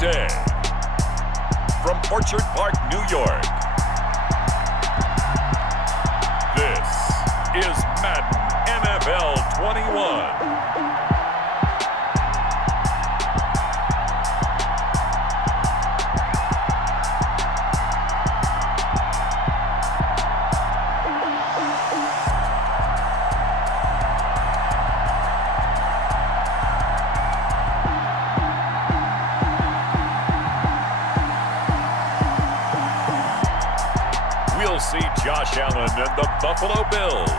day. From Orchard Park, New York, this is Madden NFL 21. We'll see Josh Allen and the Buffalo Bills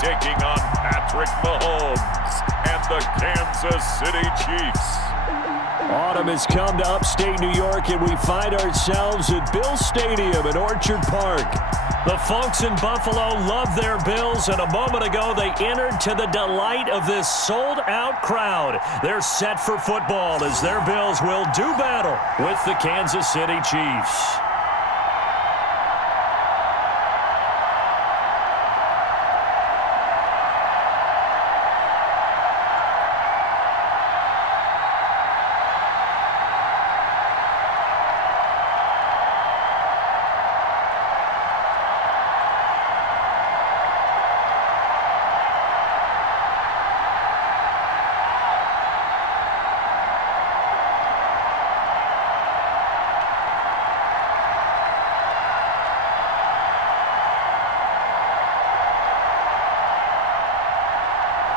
taking on Patrick Mahomes and the Kansas City Chiefs. Autumn has come to upstate New York, and we find ourselves at Bills Stadium in Orchard Park. The folks in Buffalo love their Bills, and a moment ago they entered to the delight of this sold-out crowd. They're set for football as their Bills will do battle with the Kansas City Chiefs.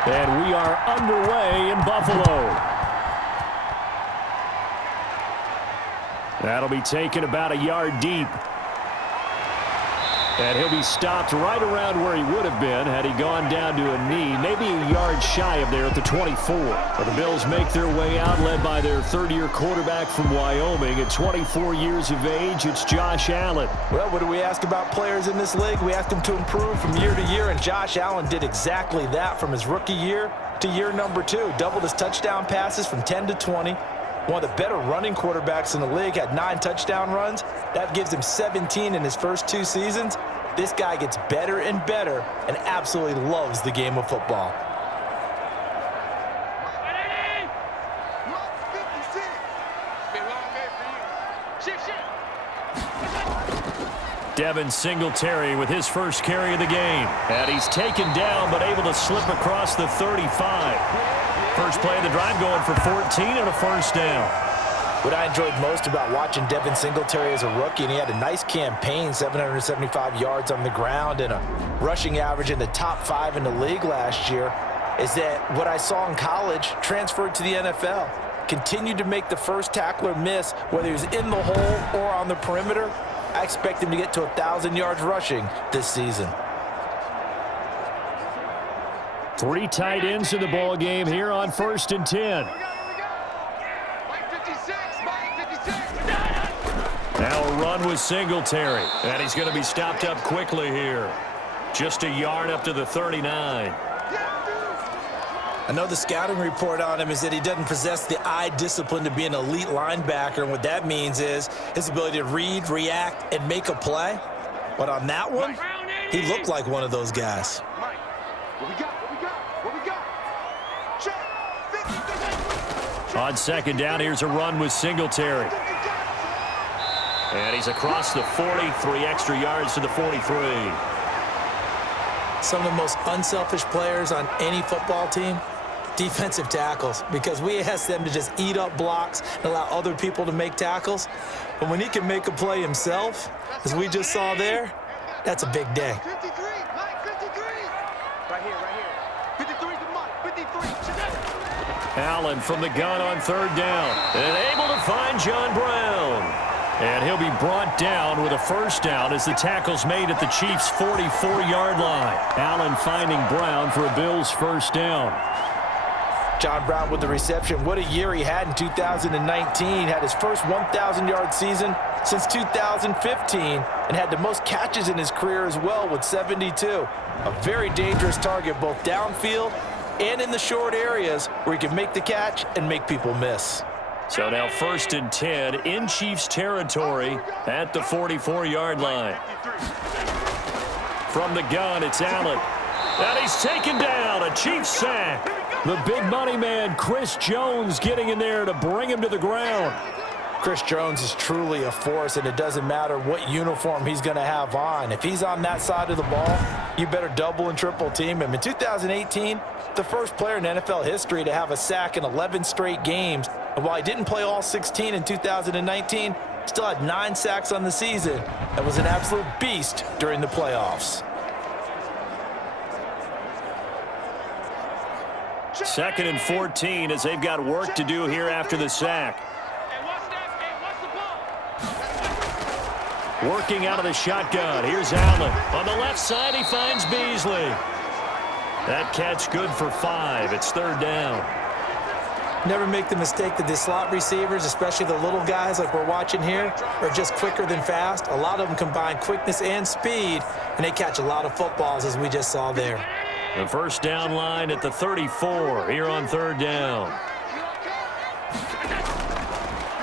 And we are underway in Buffalo. That'll be taken about a yard deep. And he'll be stopped right around where he would have been had he gone down to a knee, maybe a yard shy of there at the 24. But the Bills make their way out, led by their third-year quarterback from Wyoming. At 24 years of age, it's Josh Allen. Well, what do we ask about players in this league? We ask them to improve from year to year, and Josh Allen did exactly that from his rookie year to year number 2. Doubled his touchdown passes from 10 to 20. One of the better running quarterbacks in the league, had 9 touchdown runs. That gives him 17 in his first 2 seasons. This guy gets better and better and absolutely loves the game of football. Devin Singletary with his first carry of the game. And he's taken down but able to slip across the 35. First play of the drive going for 14 and a first down. What I enjoyed most about watching Devin Singletary as a rookie, and he had a nice campaign, 775 yards on the ground and a rushing average in the top 5 in the league last year, is that what I saw in college transferred to the NFL. Continued to make the first tackler miss, whether he's in the hole or on the perimeter. I expect him to get to 1,000 yards rushing this season. 3 tight ends in the ball game here on 1st and 10. Now a run with Singletary, and he's going to be stopped up quickly here. Just a yard up to the 39. I know the scouting report on him is that he doesn't possess the eye discipline to be an elite linebacker, and what that means is his ability to read, react, and make a play. But on that one, he looked like one of those guys. On 2nd down, here's a run with Singletary. And he's across the 40, 3 extra yards to the 43. Some of the most unselfish players on any football team, defensive tackles, because we ask them to just eat up blocks and allow other people to make tackles. But when he can make a play himself, as we just saw there, that's a big day. 53, Mike, 53. Right here. 53 to Mike, 53. Allen from the gun on 3rd down. And able to find John Brown. And he'll be brought down with a first down as the tackle's made at the Chiefs' 44-yard line. Allen finding Brown for a Bills first down. John Brown with the reception. What a year he had in 2019. Had his first 1,000-yard season since 2015 and had the most catches in his career as well with 72. A very dangerous target both downfield and in the short areas where he can make the catch and make people miss. So now 1st and 10 in Chiefs territory at the 44-yard line. From the gun, it's Allen. And he's taken down, a Chiefs sack. The big money man, Chris Jones, getting in there to bring him to the ground. Chris Jones is truly a force, and it doesn't matter what uniform he's going to have on. If he's on that side of the ball, you better double and triple team him. In 2018, the first player in NFL history to have a sack in 11 straight games. And while he didn't play all 16 in 2019, still had 9 sacks on the season and was an absolute beast during the playoffs. Second and 14 as they've got work to do here after the sack. Working out of the shotgun. Here's Allen. On the left side, he finds Beasley. That catch good for 5. It's third down. Never make the mistake that the slot receivers, especially the little guys like we're watching here, are just quicker than fast. A lot of them combine quickness and speed, and they catch a lot of footballs, as we just saw there. The first down line at the 34 here on third down.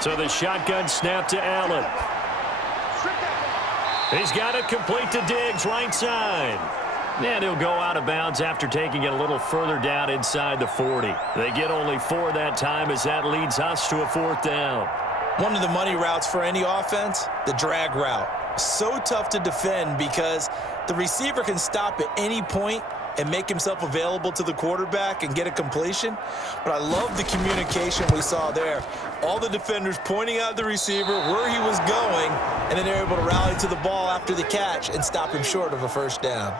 So the shotgun snap to Allen. He's got it complete to Diggs, right side. And he'll go out of bounds after taking it a little further down inside the 40. They get only 4 that time as that leads us to a fourth down. One of the money routes for any offense, the drag route. So tough to defend because the receiver can stop at any point and make himself available to the quarterback and get a completion. But I love the communication we saw there. All the defenders pointing out the receiver where he was going, and then they're able to rally to the ball after the catch and stop him short of a first down.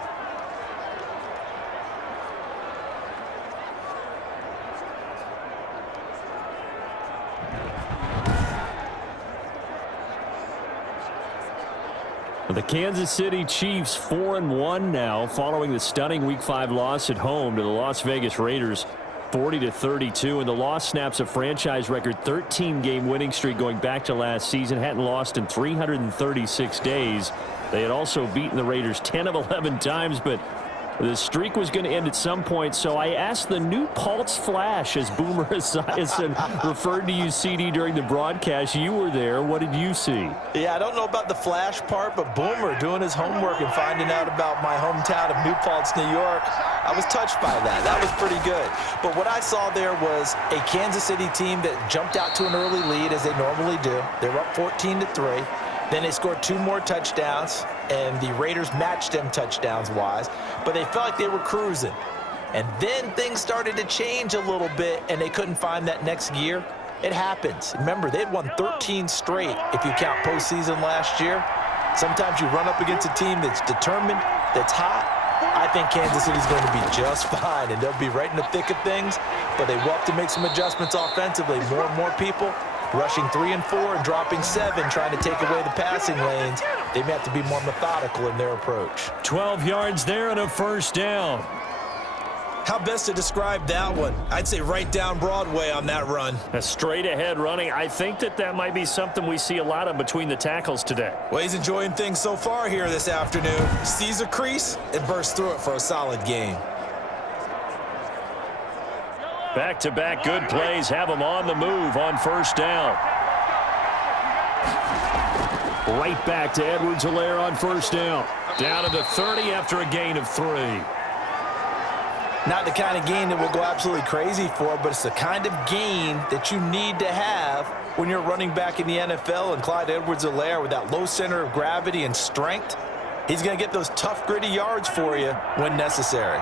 The Kansas City Chiefs 4-1 now following the stunning Week 5 loss at home to the Las Vegas Raiders 40-32, and the loss snaps a franchise record 13-game winning streak going back to last season. Hadn't lost in 336 days. They had also beaten the Raiders 10 of 11 times, but the streak was going to end at some point, so I asked the new Pulse Flash, as Boomer Esiason referred to you, CD, during the broadcast. You were there. What did you see? Yeah, I don't know about the flash part, but Boomer doing his homework and finding out about my hometown of New Paltz, New York, I was touched by that. That was pretty good. But what I saw there was a Kansas City team that jumped out to an early lead, as they normally do. They were up 14-3. Then they scored 2 more touchdowns, and the Raiders matched them touchdowns-wise, but they felt like they were cruising. And then things started to change a little bit, and they couldn't find that next gear. It happens. Remember, they'd won 13 straight if you count postseason last year. Sometimes you run up against a team that's determined, that's hot. I think Kansas City's going to be just fine, and they'll be right in the thick of things, but they will have to make some adjustments offensively. More and more people rushing 3 and 4 and dropping 7, trying to take away the passing lanes. They may have to be more methodical in their approach. 12 yards there and a first down. How best to describe that one? I'd say right down Broadway on that run. A straight ahead running. I think that might be something we see a lot of between the tackles today. Well, he's enjoying things so far here this afternoon. Sees a crease and bursts through it for a solid game. Back-to-back good plays have them on the move on first down. Right back to Edwards-Helaire on first down. Down to the 30 after a gain of 3. Not the kind of gain that we'll go absolutely crazy for, but it's the kind of gain that you need to have when you're running back in the NFL. And Clyde Edwards-Helaire, with that low center of gravity and strength, he's going to get those tough, gritty yards for you when necessary.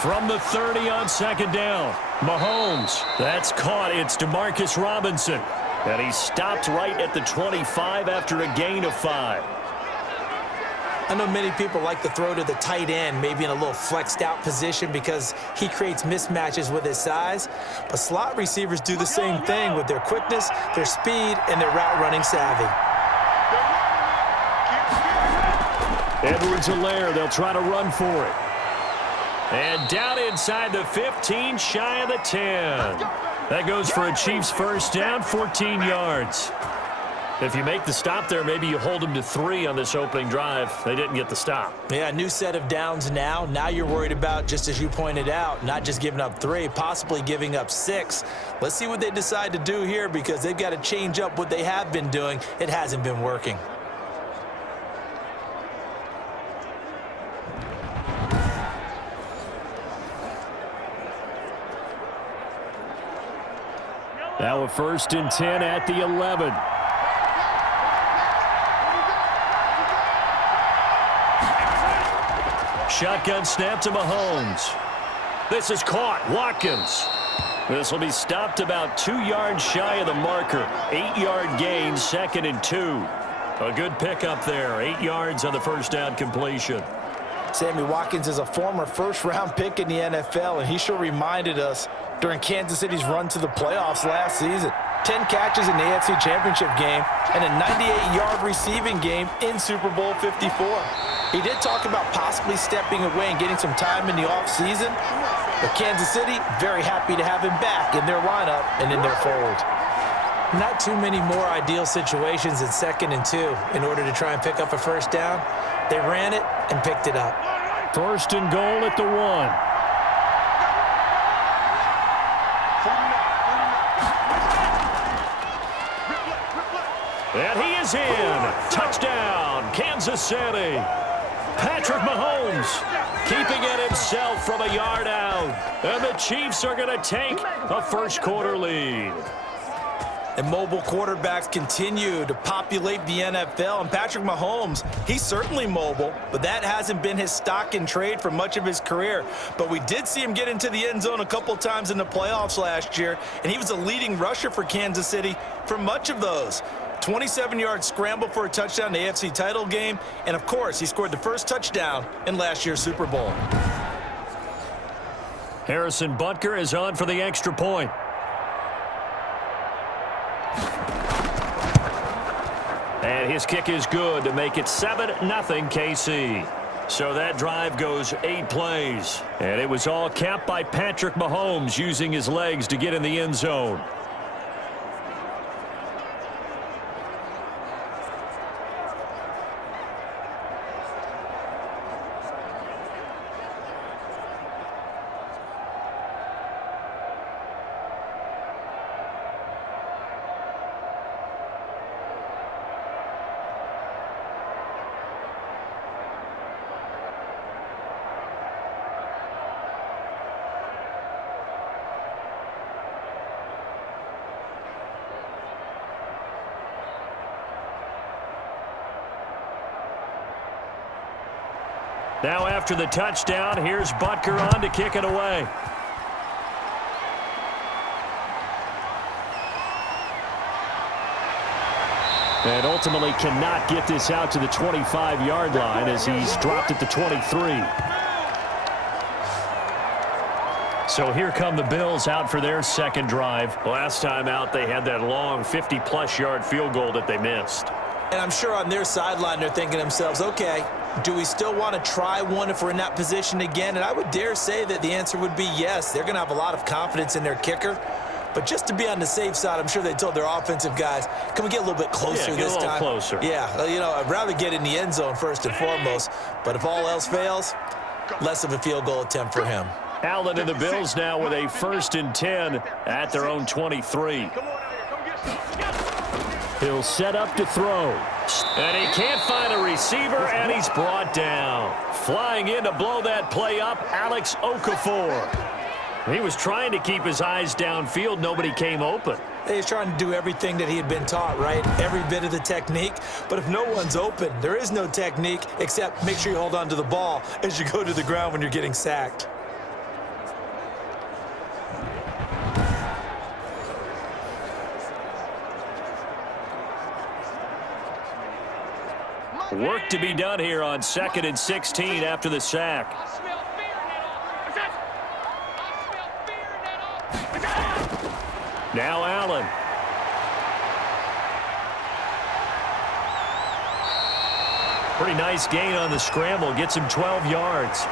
From the 30 on second down, Mahomes. That's caught. It's Demarcus Robinson. And he stopped right at the 25 after a gain of 5. I know many people like to throw to the tight end, maybe in a little flexed out position because he creates mismatches with his size. But slot receivers do the same thing with their quickness, their speed, and their route running savvy. Edwards-Helaire, they'll try to run for it. And down inside the 15, shy of the 10. That goes for a Chiefs first down, 14 yards. If you make the stop there, maybe you hold them to 3 on this opening drive. They didn't get the stop. Yeah, new set of downs now. Now you're worried about, just as you pointed out, not just giving up 3, possibly giving up 6. Let's see what they decide to do here because they've got to change up what they have been doing. It hasn't been working. Now a 1st and 10 at the 11. Shotgun snap to Mahomes. This is caught. Watkins. This will be stopped about 2 yards shy of the marker. 8-yard gain, 2nd and 2. A good pickup there. 8 yards on the first down completion. Sammy Watkins is a former first-round pick in the NFL, and he sure reminded us during Kansas City's run to the playoffs last season. 10 catches in the AFC Championship game and a 98-yard receiving game in Super Bowl 54. He did talk about possibly stepping away and getting some time in the offseason, but Kansas City very happy to have him back in their lineup and in their fold. Not too many more ideal situations in 2nd and 2 in order to try and pick up a first down. They ran it and picked it up. 1st and goal at the 1. And he is in. Touchdown, Kansas City. Patrick Mahomes keeping it himself from a yard out. And the Chiefs are going to take a first-quarter lead. And mobile quarterbacks continue to populate the NFL. And Patrick Mahomes, he's certainly mobile, but that hasn't been his stock in trade for much of his career. But we did see him get into the end zone a couple times in the playoffs last year, and he was a leading rusher for Kansas City for much of those. 27-yard scramble for a touchdown in the AFC title game. And, of course, he scored the first touchdown in last year's Super Bowl. Harrison Butker is on for the extra point. And his kick is good to make it 7-0 KC. So that drive goes 8 plays. And it was all capped by Patrick Mahomes using his legs to get in the end zone. Now after the touchdown, here's Butker on to kick it away. And ultimately cannot get this out to the 25-yard line as he's dropped at the 23. So here come the Bills out for their second drive. Last time out, they had that long 50-plus yard field goal that they missed. And I'm sure on their sideline they're thinking to themselves, okay, do we still want to try one if we're in that position again? And I would dare say that the answer would be yes. They're going to have a lot of confidence in their kicker. But just to be on the safe side, I'm sure they told their offensive guys, can we get a little bit closer this time? Yeah, get a little closer. Yeah, you know, I'd rather get in the end zone first and foremost. But if all else fails, less of a field goal attempt for him. Allen and the Bills now with a 1st and 10 at their own 23. He'll set up to throw. And he can't find a receiver, and he's brought down. Flying in to blow that play up, Alex Okafor. He was trying to keep his eyes downfield. Nobody came open. He's trying to do everything that he had been taught, right? Every bit of the technique. But if no one's open, there is no technique except make sure you hold on to the ball as you go to the ground when you're getting sacked. Work to be done here on 2nd and 16 after the sack. Now Allen. Pretty nice gain on the scramble. Gets him 12 yards.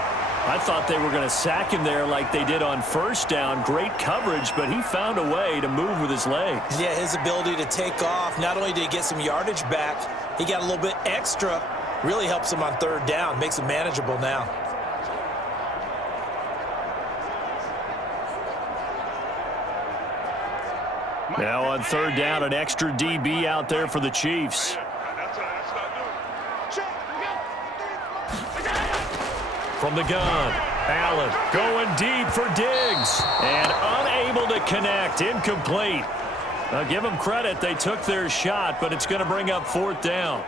I thought they were going to sack him there like they did on first down. Great coverage, but he found a way to move with his legs. Yeah, his ability to take off. Not only did he get some yardage back, he got a little bit extra. Really helps him on 3rd down. Makes it manageable now. Now on 3rd down, an extra DB out there for the Chiefs. From the gun, Allen going deep for Diggs. And unable to connect, incomplete. I'll give them credit. They took their shot, but it's going to bring up 4th down.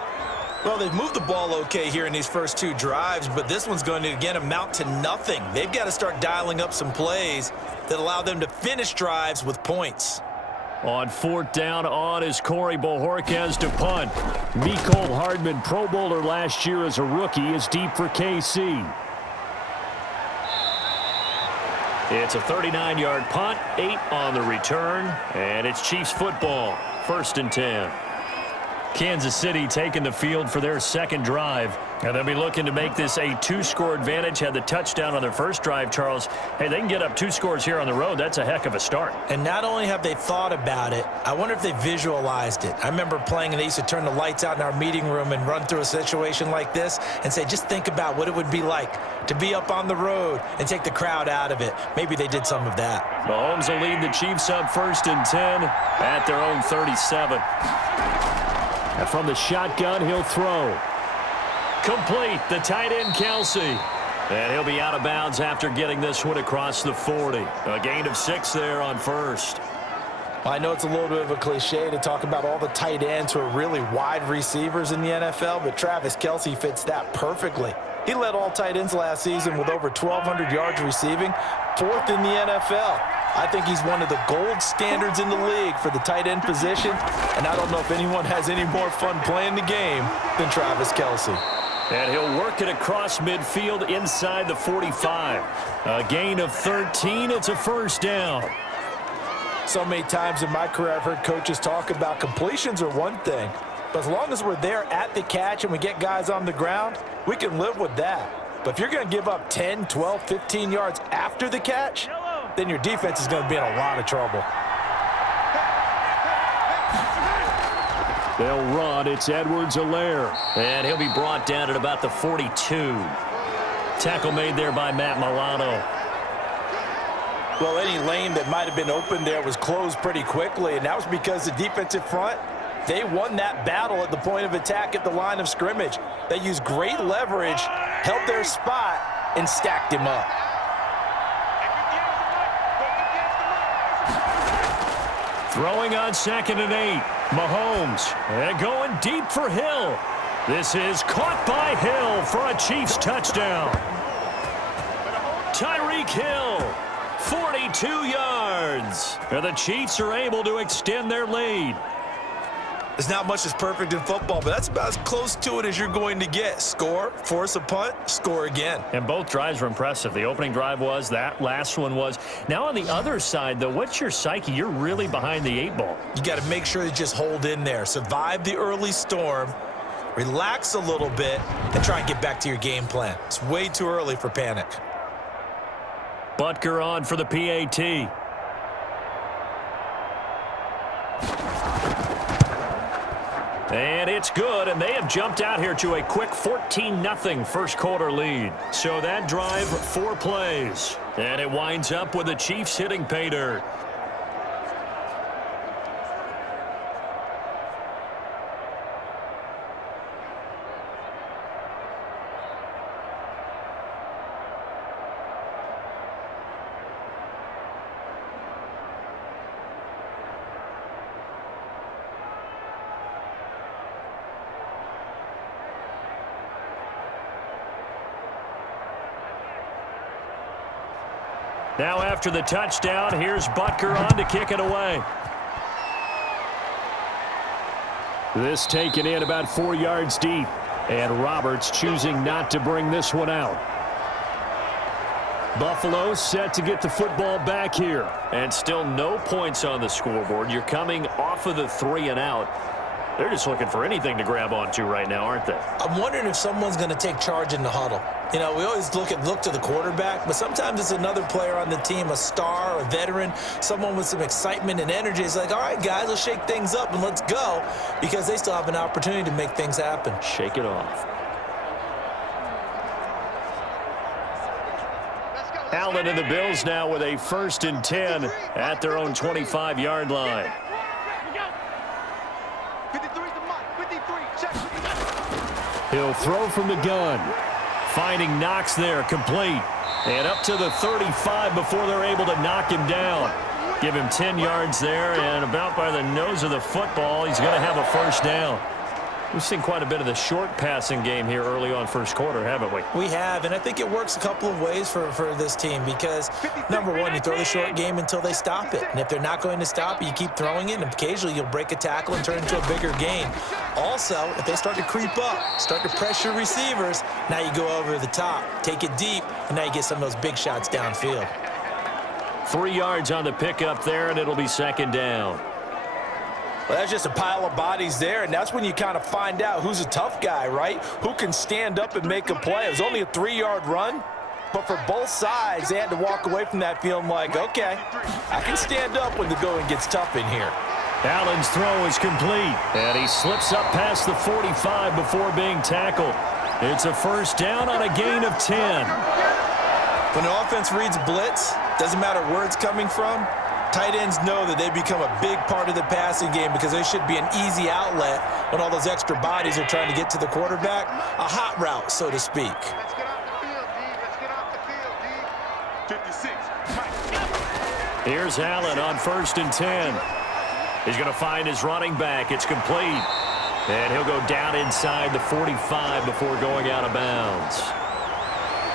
Well, they've moved the ball okay here in these first 2 drives, but this one's going to, again, amount to nothing. They've got to start dialing up some plays that allow them to finish drives with points. On 4th down on is Corey Bojorquez to punt. Mecole Hardman, Pro Bowler last year as a rookie, is deep for KC. It's a 39-yard punt, 8 on the return, and it's Chiefs football, 1st and 10. Kansas City taking the field for their second drive. And they'll be looking to make this a 2-score advantage. Had the touchdown on their first drive, Charles. Hey, they can get up 2 scores here on the road. That's a heck of a start. And not only have they thought about it, I wonder if they visualized it. I remember playing, and they used to turn the lights out in our meeting room and run through a situation like this and say, just think about what it would be like to be up on the road and take the crowd out of it. Maybe they did some of that. Mahomes will lead the Chiefs up 1st and 10 at their own 37. And from the shotgun, he'll throw. Complete, the tight end, Kelsey. And he'll be out of bounds after getting this one across the 40. A gain of 6 there on 1st. Well, I know it's a little bit of a cliche to talk about all the tight ends who are really wide receivers in the NFL, but Travis Kelsey fits that perfectly. He led all tight ends last season with over 1,200 yards receiving, 4th in the NFL. I think he's one of the gold standards in the league for the tight end position, and I don't know if anyone has any more fun playing the game than Travis Kelsey. And he'll work it across midfield inside the 45. A gain of 13. It's a 1st down. So many times in my career I've heard coaches talk about completions are one thing, but as long as we're there at the catch and we get guys on the ground, we can live with that. But if you're going to give up 10, 12, 15 yards after the catch, then your defense is going to be in a lot of trouble. They'll run. It's Edwards-Helaire. And he'll be brought down at about the 42. Tackle made there by Matt Milano. Well, any lane that might have been open there was closed pretty quickly, and that was because the defensive front, they won that battle at the point of attack at the line of scrimmage. They used great leverage, held their spot, and stacked him up. Throwing on 2nd and 8. Mahomes, and going deep for Hill. This is caught by Hill for a Chiefs touchdown. Tyreek Hill, 42 yards. And the Chiefs are able to extend their lead. There's not much that's perfect in football, but that's about as close to it as you're going to get. Score, force a punt, score again. And both drives were impressive. The opening drive was, that last one was. Now on the other side, though, what's your psyche? You're really behind the 8 ball. You got to make sure you just hold in there. Survive the early storm, relax a little bit, and try and get back to your game plan. It's way too early for panic. Butker on for the PAT. And it's good, and they have jumped out here to a quick 14-0 first-quarter lead. So that drive, 4 plays. And it winds up with the Chiefs hitting pay dirt. Now after the touchdown, here's Butker on to kick it away. This taken in about 4 yards deep. And Roberts choosing not to bring this one out. Buffalo set to get the football back here. And still no points on the scoreboard. You're coming off of the 3 and out. They're just looking for anything to grab onto right now, aren't they? I'm wondering if someone's going to take charge in the huddle. You know, we always look to the quarterback, but sometimes it's another player on the team, a star, a veteran, someone with some excitement and energy. It's like, all right, guys, let's shake things up and let's go, because they still have an opportunity to make things happen. Shake it off. Allen and the Bills now with a 1st and 10 at their own 25-yard line. He'll throw from the gun. Finding Knox there, complete. And up to the 35 before they're able to knock him down. Give him 10 yards there, and about by the nose of the football, he's going to have a first down. We've seen quite a bit of the short passing game here early on first quarter, haven't we? We have, and I think it works a couple of ways for this team because, number one, you throw the short game until they stop it. And if they're not going to stop it, you keep throwing it, and occasionally you'll break a tackle and turn it into a bigger gain. Also, if they start to creep up, start to pressure receivers, now you go over the top, take it deep, and now you get some of those big shots downfield. 3 yards on the pickup there, and it'll be second down. Well, that's just a pile of bodies there, and that's when you kind of find out who's a tough guy, right? Who can stand up and make a play. It was only a 3-yard run, but for both sides, they had to walk away from that feeling like, okay, I can stand up when the going gets tough in here. Allen's throw is complete, and he slips up past the 45 before being tackled. It's a first down on a gain of 10. When the offense reads blitz, doesn't matter where it's coming from, tight ends know that they become a big part of the passing game because they should be an easy outlet when all those extra bodies are trying to get to the quarterback. A hot route, so to speak. Let's get off the field, D. Let's get off the field, D. 56. Here's Allen on 1st and 10. He's going to find his running back. It's complete. And he'll go down inside the 45 before going out of bounds.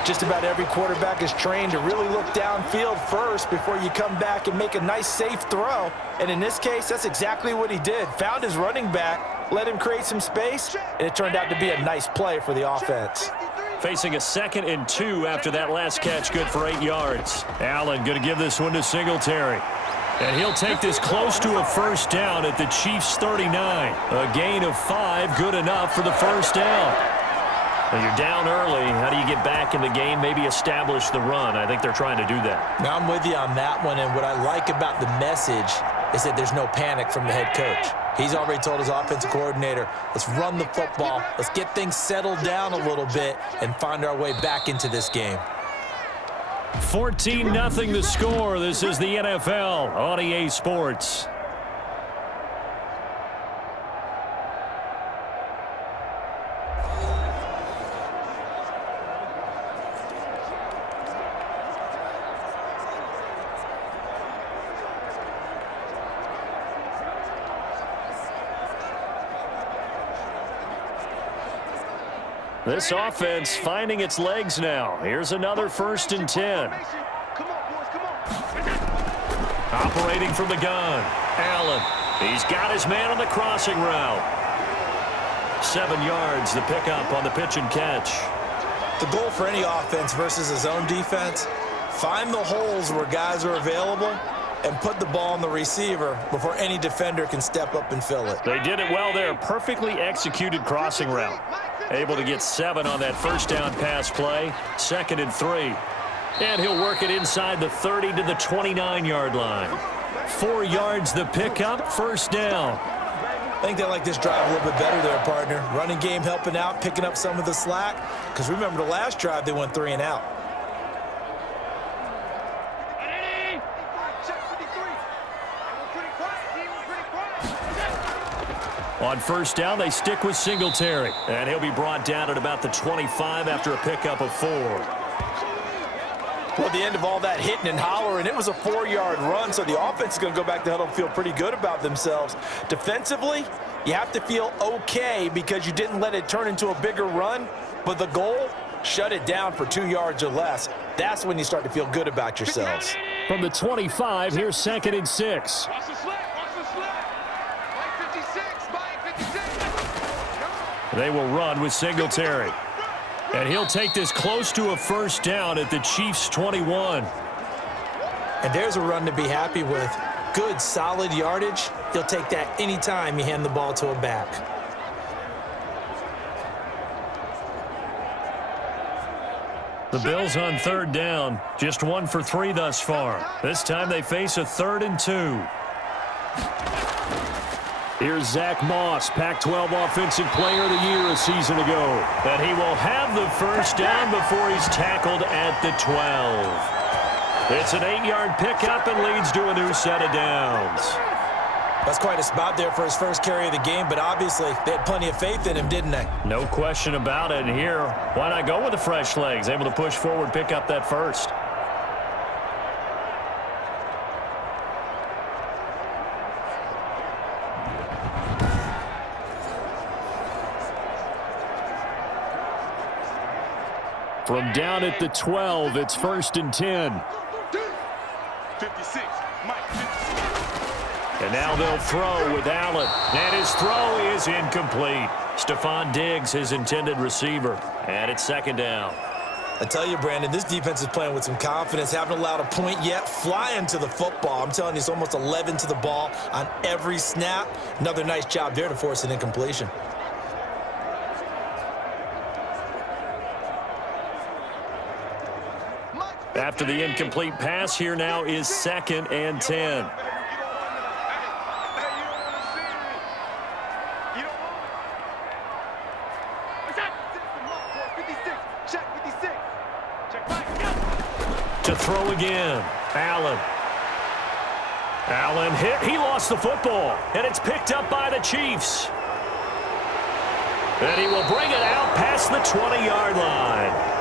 Just about every quarterback is trained to really look downfield first before you come back and make a nice, safe throw. And in this case, that's exactly what he did. Found his running back, let him create some space, and it turned out to be a nice play for the offense. Facing a 2nd and 2 after that last catch, good for 8 yards. Allen going to give this one to Singletary. And he'll take this close to a first down at the Chiefs' 39. A gain of 5, good enough for the first down. Well, you're down early. How do you get back in the game, maybe establish the run? I think they're trying to do that. Now, I'm with you on that one, and what I like about the message is that there's no panic from the head coach. He's already told his offensive coordinator, let's run the football, let's get things settled down a little bit and find our way back into this game. 14-0 the score. This is the NFL on EA Sports. This offense finding its legs now. Here's another 1st and 10. Come on, boys, come on. Operating from the gun. Allen. He's got his man on the crossing route. 7 yards, the pickup on the pitch and catch. The goal for any offense versus his own defense, find the holes where guys are available and put the ball on the receiver before any defender can step up and fill it. They did it well there. Perfectly executed crossing route. Able to get 7 on that first down pass play. 2nd and 3. And he'll work it inside the 30 to the 29-yard line. 4 yards the pickup, first down. I think they like this drive a little bit better there, partner. Running game helping out, picking up some of the slack. Because remember the last drive, they went 3 and out. On first down, they stick with Singletary. And he'll be brought down at about the 25 after a pickup of 4. Well, at the end of all that hitting and hollering, it was a 4-yard run, so the offense is going to go back to huddle and feel pretty good about themselves. Defensively, you have to feel okay because you didn't let it turn into a bigger run, but the goal, shut it down for 2 yards or less. That's when you start to feel good about yourselves. From the 25, here's 2nd and 6. Watch the slip, watch the slip. Mike 56, Mike 56. They will run with Singletary. And he'll take this close to a first down at the Chiefs' 21. And there's a run to be happy with. Good, solid yardage. You'll take that anytime you hand the ball to a back. The Bills on 3rd down. Just 1 for 3 thus far. This time they face a 3rd and 2. Here's Zach Moss, Pac-12 Offensive Player of the Year a season ago. And he will have the first down before he's tackled at the 12. It's an 8-yard pickup and leads to a new set of downs. That's quite a spot there for his first carry of the game, but obviously they had plenty of faith in him, didn't they? No question about it. And here, why not go with the fresh legs? Able to push forward, pick up that first. From down at the 12, it's 1st and 10. 56, Mike, 56. And now they'll throw with Allen. And his throw is incomplete. Stephon Diggs, his intended receiver. And it's 2nd down. I tell you, Brandon, this defense is playing with some confidence. Haven't allowed a point yet. Flying to the football. I'm telling you, it's almost 11 to the ball on every snap. Another nice job there to force an incompletion. After the incomplete pass, here now is 2nd and 10. To throw again, Allen. Allen hit. He lost the football, and it's picked up by the Chiefs. And he will bring it out past the 20-yard line.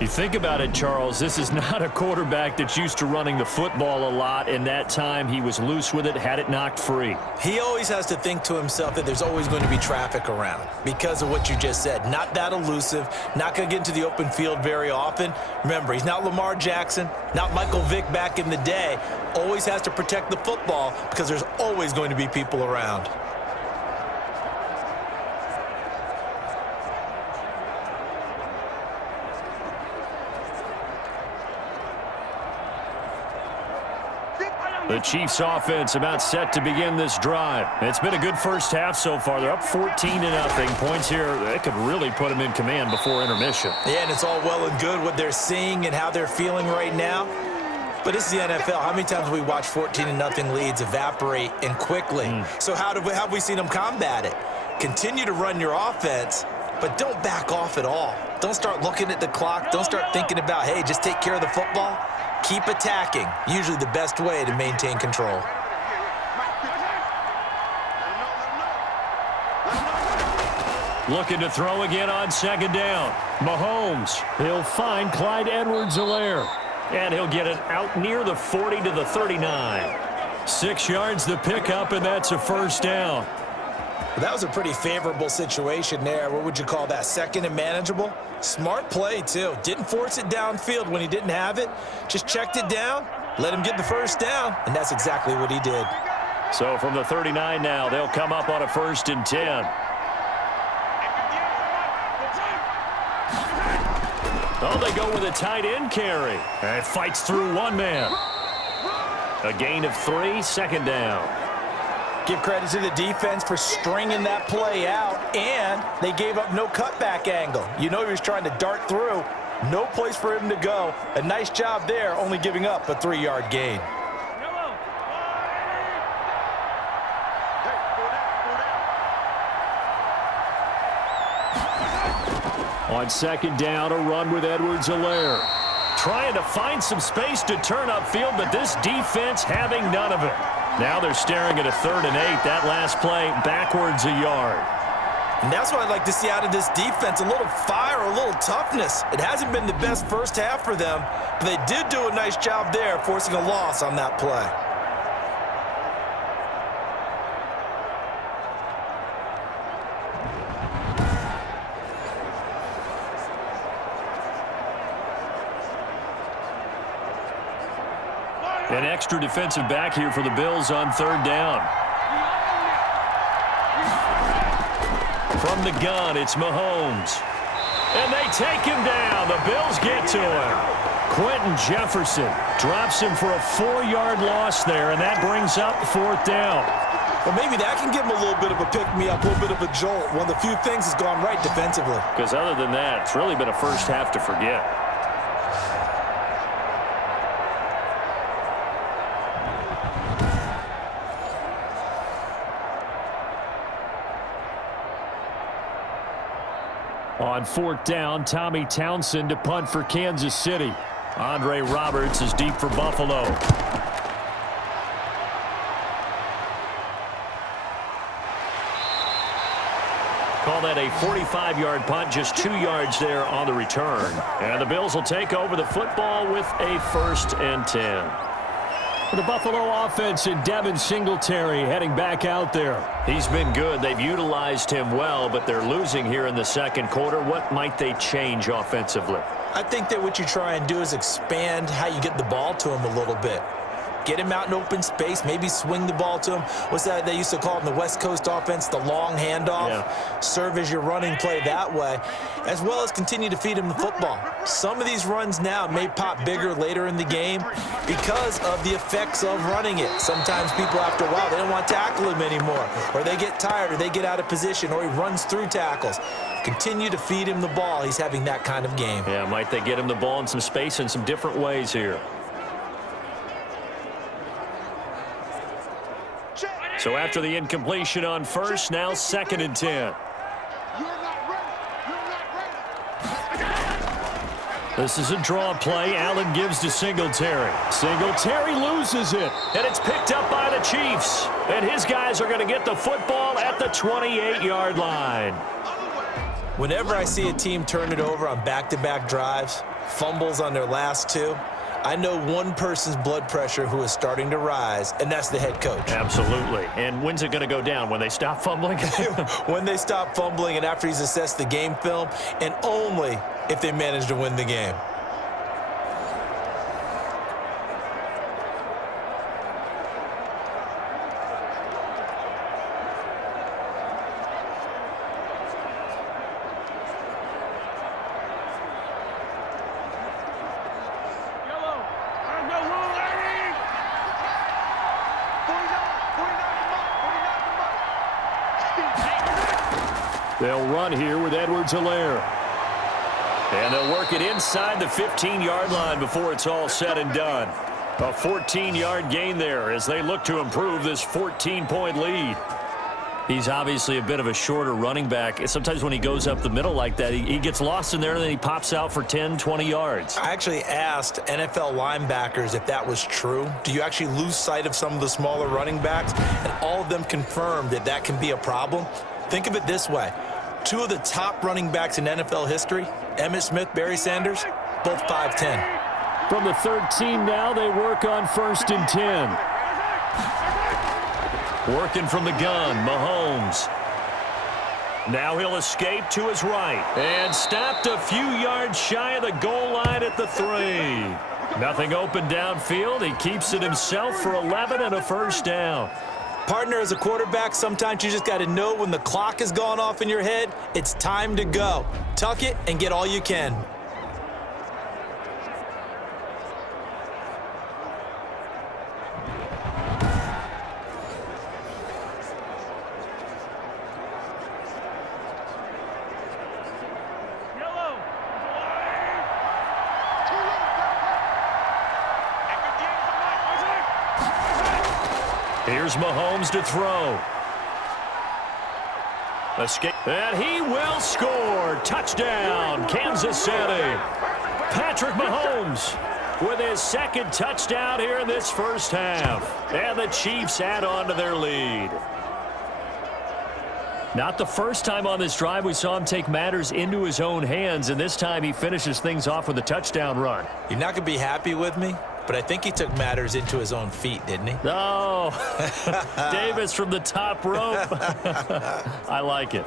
You think about it, Charles, this is not a quarterback that's used to running the football a lot, and that time he was loose with it, had it knocked free. He always has to think to himself that there's always going to be traffic around because of what you just said. Not that elusive, not going to get into the open field very often. Remember, he's not Lamar Jackson, not Michael Vick back in the day. Always has to protect the football because there's always going to be people around. The Chiefs offense about set to begin this drive. It's been a good first half so far. They're up 14-0. Points here, they could really put them in command before intermission. Yeah, and it's all well and good what they're seeing and how they're feeling right now. But this is the NFL. How many times have we watched 14-0 leads evaporate and quickly? So how have we seen them combat it? Continue to run your offense, but don't back off at all. Don't start looking at the clock. Don't start thinking about, hey, just take care of the football. Keep attacking. Usually the best way to maintain control. Looking to throw again on 2nd down. Mahomes. He'll find Clyde Edwards-Helaire. And he'll get it out near the 40 to the 39. 6 yards the pickup, and that's a 1st down. That was a pretty favorable situation there. What would you call that? 2nd and manageable? Smart play, too. Didn't force it downfield when he didn't have it. Just checked it down, let him get the 1st down, and that's exactly what he did. So from the 39 now, they'll come up on a 1st and 10. Oh, they go with a tight end carry. And it fights through one man. A gain of 3, 2nd down. Give credit to the defense for stringing that play out, and they gave up no cutback angle. You know he was trying to dart through. No place for him to go. A nice job there, only giving up a 3-yard gain. On 2nd down, a run with Edwards-Helaire. Trying to find some space to turn upfield, but this defense having none of it. Now they're staring at a 3rd and 8. That last play backwards a yard. And that's what I'd like to see out of this defense, a little fire, a little toughness. It hasn't been the best first half for them, but they did do a nice job there forcing a loss on that play. An extra defensive back here for the Bills on 3rd down. From the gun, it's Mahomes. And they take him down. The Bills get to him. Quentin Jefferson drops him for a 4-yard loss there, and that brings up 4th down. Well, maybe that can give him a little bit of a pick-me-up, a little bit of a jolt. One of the few things has gone right defensively. Because other than that, it's really been a first half to forget. On 4th down, Tommy Townsend to punt for Kansas City. Andre Roberts is deep for Buffalo. Call that a 45-yard punt, just 2 yards there on the return. And the Bills will take over the football with a 1st and 10. The Buffalo offense and Devin Singletary heading back out there. He's been good. They've utilized him well, but they're losing here in the second quarter. What might they change offensively? I think that what you try and do is expand how you get the ball to him a little bit. Get him out in open space, maybe swing the ball to him. What's that they used to call in the West Coast offense, the long handoff? Yeah. Serve as your running play that way, as well as continue to feed him the football. Some of these runs now may pop bigger later in the game because of the effects of running it. Sometimes people, after a while, they don't want to tackle him anymore, or they get tired, or they get out of position, or he runs through tackles. Continue to feed him the ball. He's having that kind of game. Yeah, might they get him the ball in some space in some different ways here. So after the incompletion on first, now 2nd and 10. This is a draw play. Allen gives to Singletary. Singletary loses it, and it's picked up by the Chiefs. And his guys are going to get the football at the 28-yard line. Whenever I see a team turn it over on back-to-back drives, fumbles on their last two, I know one person's blood pressure who is starting to rise, and that's the head coach. Absolutely. And when's it going to go down? When they stop fumbling? When they stop fumbling and after he's assessed the game film, and only if they manage to win the game. They'll run here with Edwards-Helaire. And they'll work it inside the 15-yard line before it's all said and done. A 14-yard gain there as they look to improve this 14-point lead. He's obviously a bit of a shorter running back. Sometimes when he goes up the middle like that, he gets lost in there and then he pops out for 10, 20 yards. I actually asked NFL linebackers if that was true. Do you actually lose sight of some of the smaller running backs? And all of them confirmed that that can be a problem. Think of it this way. Two of the top running backs in NFL history, Emmitt Smith, Barry Sanders, both 5'10". From the 13 now, they work on 1st and 10. Working from the gun, Mahomes. Now he'll escape to his right. And stopped a few yards shy of the goal line at the 3. Nothing open downfield. He keeps it himself for 11 and a first down. Partner, as a quarterback, sometimes you just got to know when the clock has gone off in your head, it's time to go. Tuck it and get all you can. Here's Mahomes to throw. Escape. And he will score. Touchdown, Kansas City. Patrick Mahomes with his 2nd touchdown here in this first half. And the Chiefs add on to their lead. Not the first time on this drive we saw him take matters into his own hands, and this time he finishes things off with a touchdown run. You're not going to be happy with me, but I think he took matters into his own feet, didn't he? No. Davis from the top rope. I like it.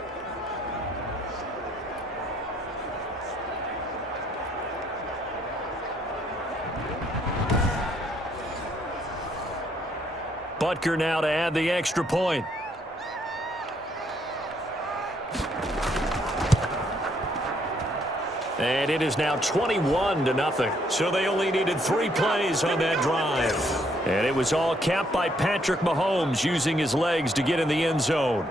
Butker now to add the extra point. And it is now 21-0. So they only needed 3 plays on that drive. And it was all capped by Patrick Mahomes using his legs to get in the end zone.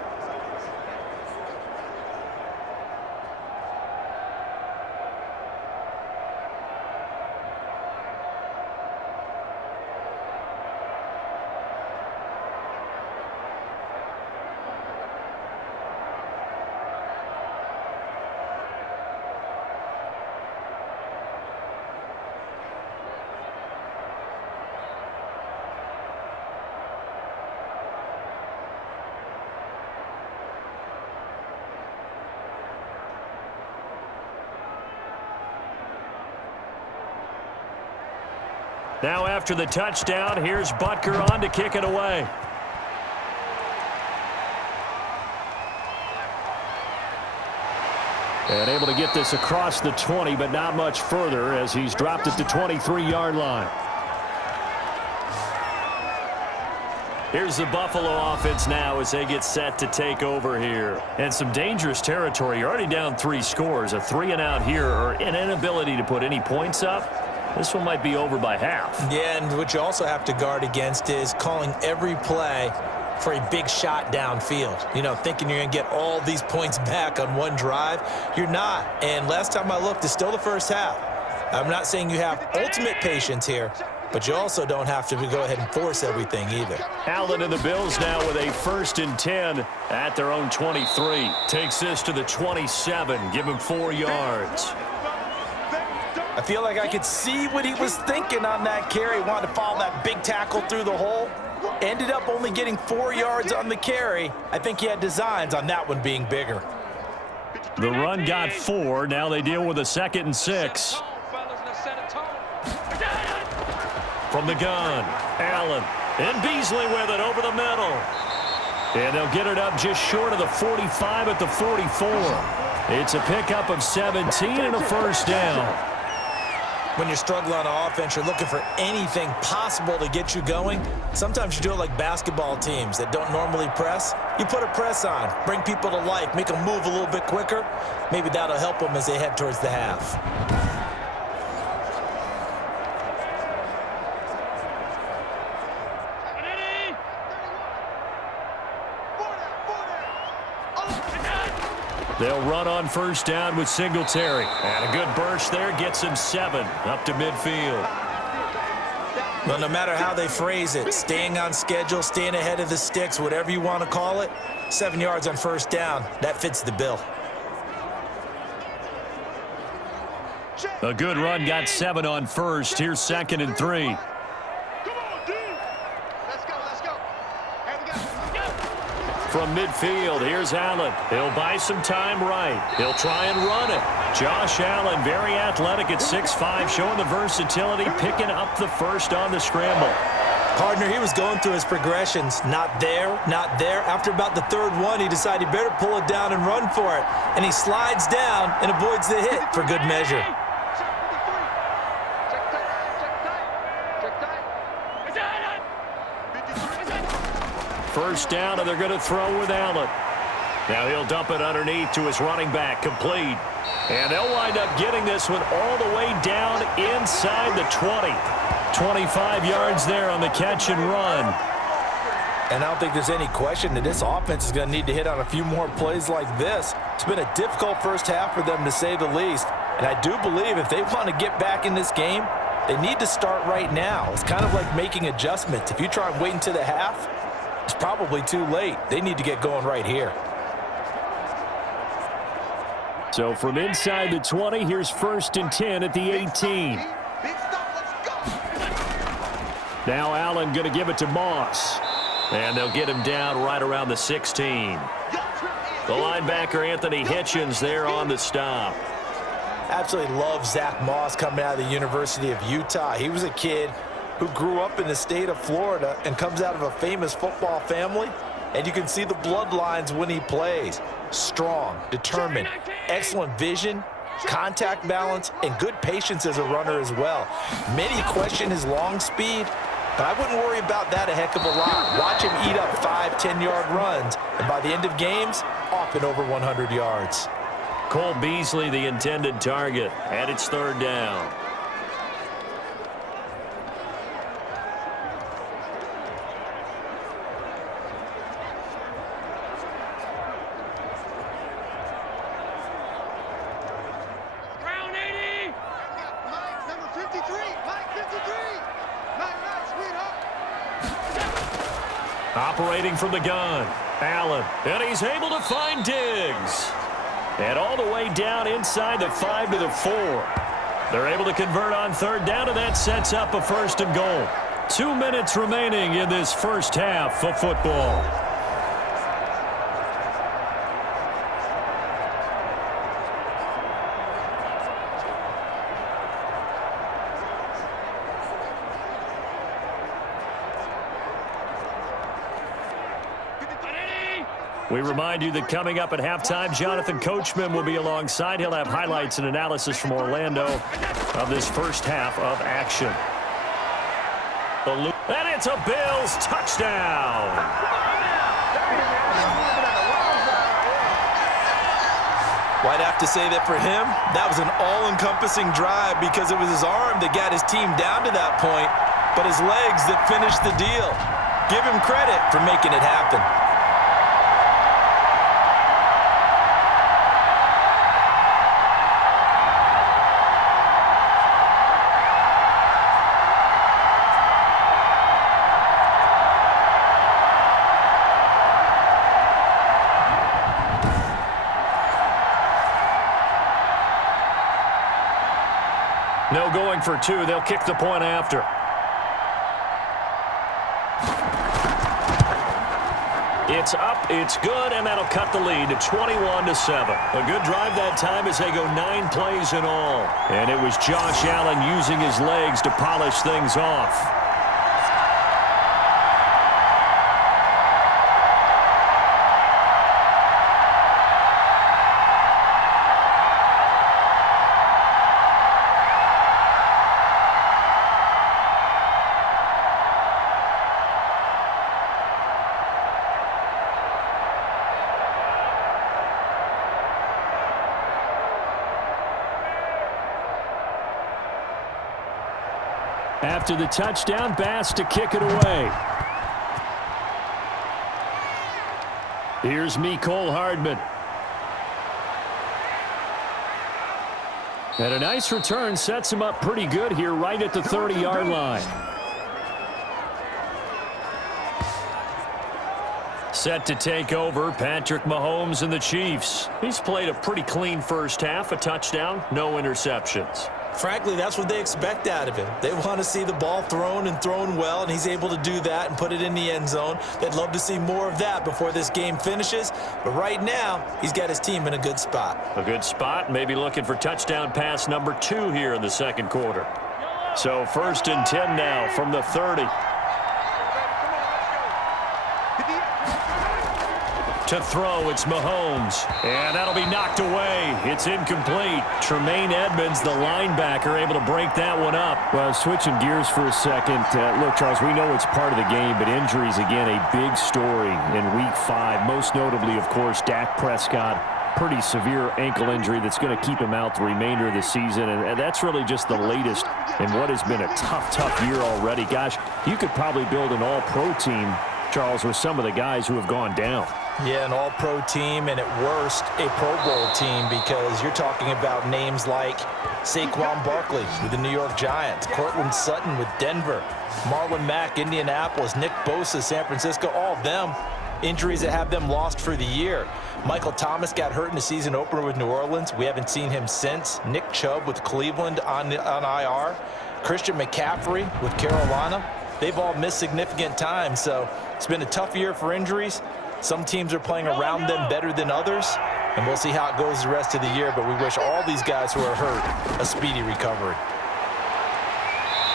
Now after the touchdown, here's Butker on to kick it away. And able to get this across the 20, but not much further as he's dropped it to 23-yard line. Here's the Buffalo offense now as they get set to take over here. And some dangerous territory. You're already down 3 scores. A 3-and-out here or an inability to put any points up. This one might be over by half. Yeah, and what you also have to guard against is calling every play for a big shot downfield. You know, thinking you're going to get all these points back on one drive. You're not. And last time I looked, it's still the first half. I'm not saying you have ultimate patience here, but you also don't have to go ahead and force everything either. Allen and the Bills now with a 1st and 10 at their own 23. Takes this to the 27. Give him 4 yards. I feel like I could see what he was thinking on that carry. Wanted to follow that big tackle through the hole. Ended up only getting 4 yards on the carry. I think he had designs on that one being bigger. The run got 4. Now they deal with a 2nd and 6. From the gun, Allen. And Beasley with it over the middle. And they'll get it up just short of the 45 at the 44. It's a pickup of 17 and a 1st down. When you're struggling on offense, you're looking for anything possible to get you going. Sometimes you do it like basketball teams that don't normally press. You put a press on, bring people to life, make them move a little bit quicker. Maybe that'll help them as they head towards the half. They'll run on 1st down with Singletary. And a good burst there gets him 7 up to midfield. Well, no matter how they phrase it, staying on schedule, staying ahead of the sticks, whatever you want to call it, 7 yards on 1st down, that fits the bill. A good run got 7 on 1st. Here's 2nd and 3. From midfield, here's Allen. He'll buy some time right. He'll try and run it. Josh Allen, very athletic at 6'5", showing the versatility, picking up the 1st on the scramble. Partner, he was going through his progressions. Not there, not there. After about the 3rd one, he decided he better pull it down and run for it. And he slides down and avoids the hit for good measure. First down, and they're going to throw with Allen. Now he'll dump it underneath to his running back, complete. And they'll wind up getting this one all the way down inside the 20. 25 yards there on the catch and run. And I don't think there's any question that this offense is going to need to hit on a few more plays like this. It's been a difficult first half for them, to say the least. And I do believe if they want to get back in this game, they need to start right now. It's kind of like making adjustments. If you try and wait until the half, it's probably too late. They need to get going right here. So from inside the 20, here's 1st and 10 at the 18. Now Allen going to give it to Moss. And they'll get him down right around the 16. The linebacker, Anthony Hitchens, there on the stop. Absolutely love Zach Moss coming out of the University of Utah. He was a kid who grew up in the state of Florida and comes out of a famous football family. And you can see the bloodlines when he plays. Strong, determined, excellent vision, contact balance, and good patience as a runner as well. Many question his long speed, but I wouldn't worry about that a heck of a lot. Watch him eat up 5-10-yard runs, and by the end of games, often over 100 yards. Cole Beasley, the intended target, and it's 3rd down. Operating from the gun, Allen, and he's able to find Diggs. And all the way down inside the 5 to the 4. They're able to convert on 3rd down, and that sets up a 1st and goal. 2 minutes remaining in this first half of football. We remind you that coming up at halftime, Jonathan Coachman will be alongside. He'll have highlights and analysis from Orlando of this first half of action. And it's a Bills touchdown. Well, I'd have to say that for him, that was an all-encompassing drive because it was his arm that got his team down to that point, but his legs that finished the deal. Give him credit for making it happen. No going for two. They'll kick the point after. It's up, it's good, and that'll cut the lead to 21-7. A good drive that time as they go 9 plays in all. And it was Josh Allen using his legs to polish things off. After the touchdown, Bass to kick it away. Here's Mecole Hardman. And a nice return sets him up pretty good here right at the 30-yard line. Set to take over, Patrick Mahomes and the Chiefs. He's played a pretty clean first half, a touchdown, no interceptions. Frankly, that's what they expect out of him. They want to see the ball thrown and thrown well, and he's able to do that and put it in the end zone. They'd love to see more of that before this game finishes, but right now, he's got his team in a good spot. A good spot, maybe looking for touchdown pass number 2 here in the second quarter. So 1st and 10 now from the 30. To throw, it's Mahomes. And that'll be knocked away. It's incomplete. Tremaine Edmonds, the linebacker, able to break that one up. Well, switching gears for a second. Look, Charles, we know it's part of the game, but injuries, again, a big story in Week 5. Most notably, of course, Dak Prescott. Pretty severe ankle injury that's going to keep him out the remainder of the season. And that's really just the latest in what has been a tough year already. Gosh, you could probably build an all-pro team, Charles, with some of the guys who have gone down. Yeah, an all-pro team, and at worst, a Pro Bowl team, because you're talking about names like Saquon Barkley with the New York Giants, Cortland Sutton with Denver, Marlon Mack, Indianapolis, Nick Bosa, San Francisco, all of them injuries that have them lost for the year. Michael Thomas got hurt in the season opener with New Orleans. We haven't seen him since. Nick Chubb with Cleveland on IR. Christian McCaffrey with Carolina. They've all missed significant time, so it's been a tough year for injuries. Some teams are playing around them better than others, and we'll see how it goes the rest of the year, but we wish all these guys who are hurt a speedy recovery.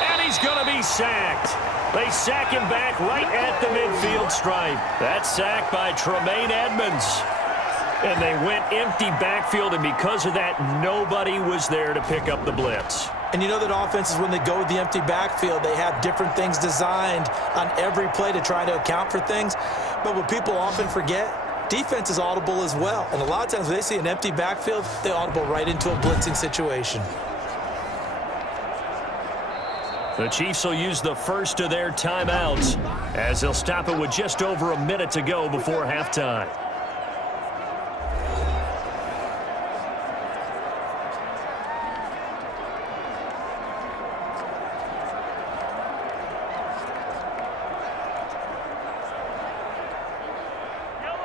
And he's going to be sacked. They sack him back right at the midfield stripe. That sack by Tremaine Edmonds. And they went empty backfield, and because of that, nobody was there to pick up the blitz. And you know that offenses, when they go with the empty backfield, they have different things designed on every play to try to account for things. But what people often forget, defense is audible as well. And a lot of times when they see an empty backfield, they audible right into a blitzing situation. The Chiefs will use the first of their timeouts as they'll stop it with just over a minute to go before halftime.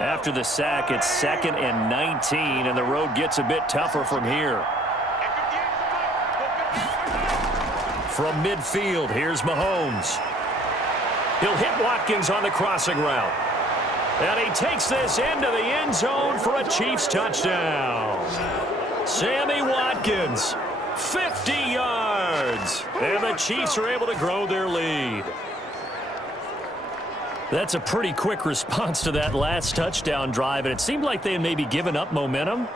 After the sack, it's 2nd and 19, and the road gets a bit tougher from here. From midfield, here's Mahomes. He'll hit Watkins on the crossing route. And he takes this into the end zone for a Chiefs touchdown. Sammy Watkins, 50 yards. And the Chiefs are able to grow their lead. That's a pretty quick response to that last touchdown drive, and it seemed like they had maybe given up momentum.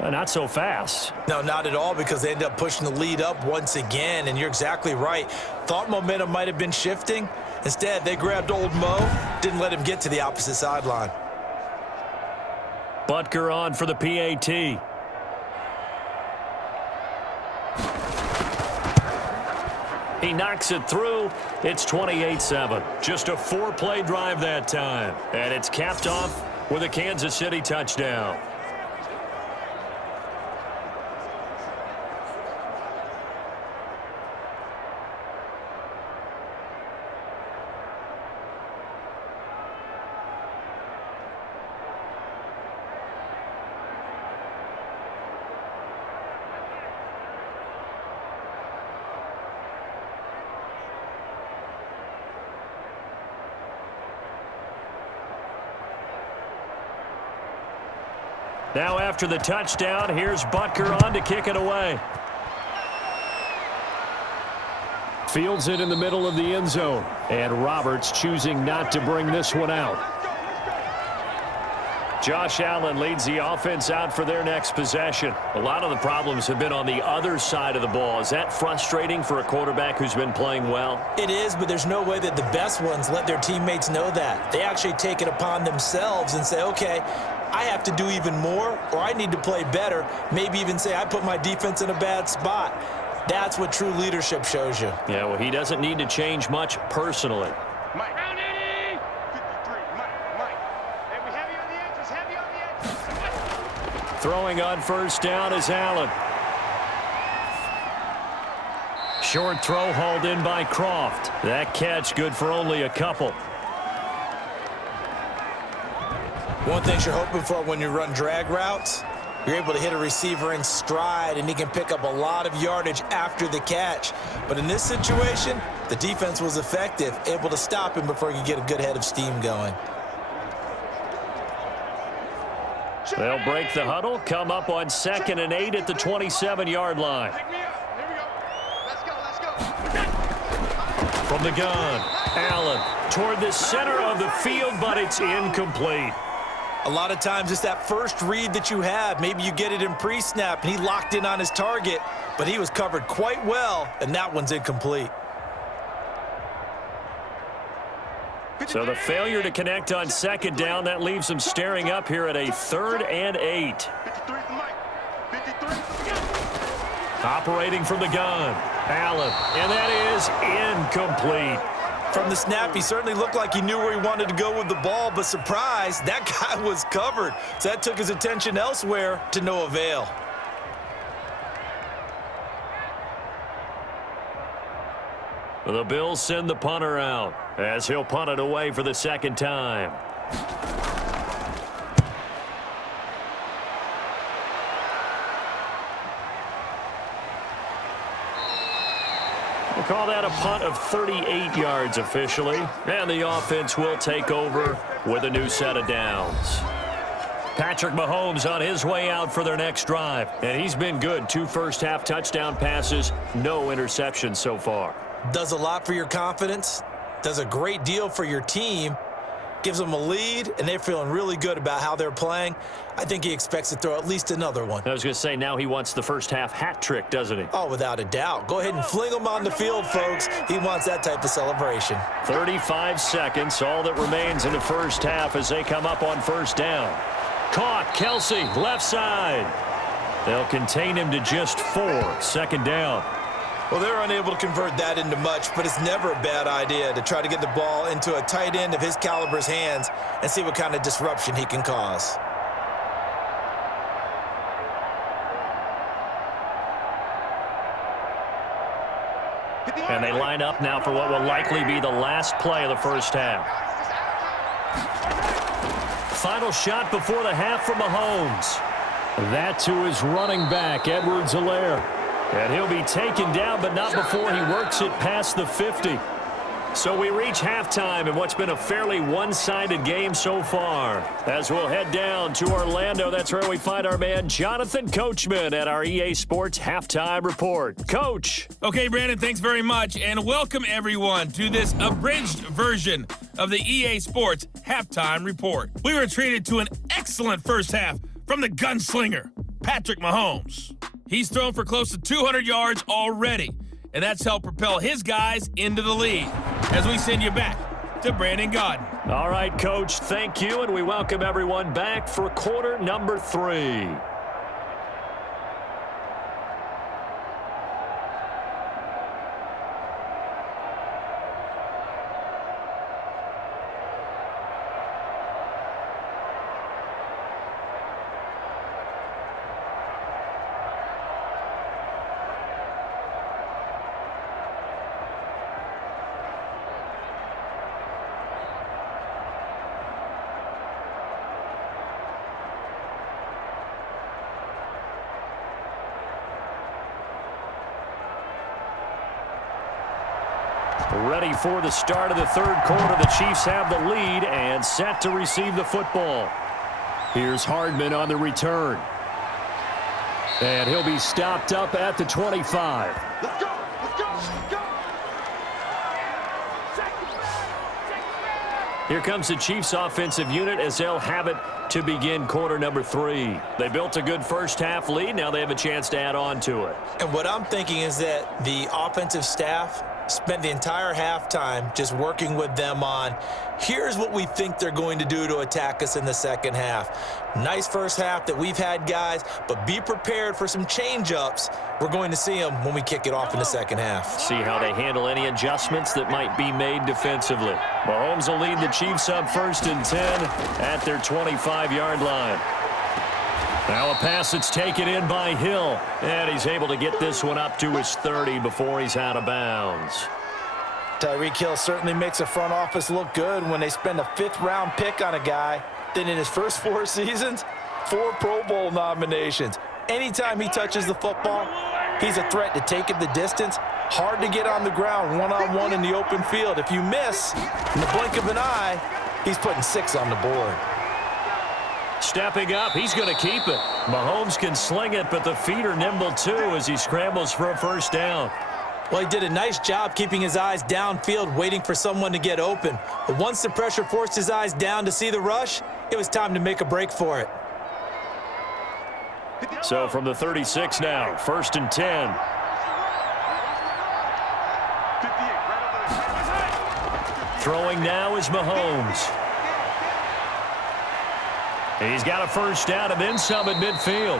Not so fast. No, not at all, because they ended up pushing the lead up once again, and you're exactly right. Thought momentum might have been shifting. Instead, they grabbed old Mo, didn't let him get to the opposite sideline. Butker on for the PAT. He knocks it through. It's 28-7. Just a 4-play drive that time. And it's capped off with a Kansas City touchdown. Now after the touchdown, here's Butker on to kick it away. Fields it in the middle of the end zone. And Roberts choosing not to bring this one out. Josh Allen leads the offense out for their next possession. A lot of the problems have been on the other side of the ball. Is that frustrating for a quarterback who's been playing well? It is, but there's no way that the best ones let their teammates know that. They actually take it upon themselves and say, okay, I have to do even more, or I need to play better. Maybe even say I put my defense in a bad spot. That's what true leadership shows you. Yeah, well, he doesn't need to change much personally. Mike. Round 80. 53. Mike. Hey, we heavy on the edges. Heavy on the edges. Throwing on first down is Allen. Short throw hauled in by Croft. That catch good for only a couple. One thing you're hoping for when you run drag routes, you're able to hit a receiver in stride, and he can pick up a lot of yardage after the catch. But in this situation, the defense was effective, able to stop him before he could get a good head of steam going. They'll break the huddle, come up on 2nd and 8 at the 27-yard line. Pick me up. Here we go. Let's go. From the gun, Allen toward the center of the field, but it's incomplete. A lot of times it's that first read that you have. Maybe you get it in pre-snap, and he locked in on his target, but he was covered quite well, and that one's incomplete. So the failure to connect on 2nd down, that leaves him staring up here at a 3rd and 8. 53 for Mike. 53. Operating from the gun, Allen, and that is incomplete. From the snap, he certainly looked like he knew where he wanted to go with the ball, but surprise, that guy was covered. So that took his attention elsewhere to no avail. The Bills send the punter out as he'll punt it away for the 2nd time. We'll call that a punt of 38 yards officially, and the offense will take over with a new set of downs. Patrick Mahomes on his way out for their next drive, and he's been good. 2 first-half touchdown passes, no interceptions so far. Does a lot for your confidence, does a great deal for your team, gives them a lead, and they're feeling really good about how they're playing. I think he expects to throw at least another one. I was going to say, now he wants the first-half hat trick, doesn't he? Oh, without a doubt. Go ahead and fling him on the field, folks. He wants that type of celebration. 35 seconds, all that remains in the first half as they come up on 1st down. Caught, Kelsey, left side. They'll contain him to just 4, 2nd down. Well, they're unable to convert that into much, but it's never a bad idea to try to get the ball into a tight end of his caliber's hands and see what kind of disruption he can cause. And they line up now for what will likely be the last play of the first half. Final shot before the half from Mahomes. That to his running back, Edwards-Helaire. And he'll be taken down, but not before he works it past the 50. So we reach halftime in what's been a fairly one-sided game so far. As we'll head down to Orlando, that's where we find our man Jonathan Coachman at our EA Sports Halftime Report. Coach. Okay, Brandon, thanks very much, and welcome everyone to this abridged version of the EA Sports Halftime Report. We were treated to an excellent first half from the gunslinger, Patrick Mahomes. He's thrown for close to 200 yards already, and that's helped propel his guys into the lead. As we send you back to Brandon Godden. All right, Coach, thank you, and we welcome everyone back for quarter number 3. Ready for the start of the third quarter. The Chiefs have the lead and set to receive the football. Here's Hardman on the return. And he'll be stopped up at the 25. Let's go! Let's go! Let's go! Here comes the Chiefs offensive unit as they'll have it to begin quarter number 3. They built a good first half lead. Now they have a chance to add on to it. And what I'm thinking is that the offensive staff spent the entire halftime just working with them on, here's what we think they're going to do to attack us in the second half. Nice first half that we've had, guys, but be prepared for some change-ups. We're going to see them when we kick it off in the second half. See how they handle any adjustments that might be made defensively. Mahomes will lead the Chiefs up 1st and 10 at their 25-yard line. Now a pass that's taken in by Hill, and he's able to get this one up to his 30 before he's out of bounds. Tyreek Hill certainly makes a front office look good when they spend a 5th-round pick on a guy. Then in his first 4 seasons, 4 Pro Bowl nominations. Anytime he touches the football, he's a threat to take it the distance. Hard to get on the ground one-on-one in the open field. If you miss, in the blink of an eye, he's putting 6 on the board. Stepping up, he's going to keep it. Mahomes can sling it, but the feet are nimble too as he scrambles for a first down. Well, he did a nice job keeping his eyes downfield, waiting for someone to get open. But once the pressure forced his eyes down to see the rush, it was time to make a break for it. So from the 36 now, 1st and 10. Throwing now is Mahomes. He's got a first down and then some at midfield.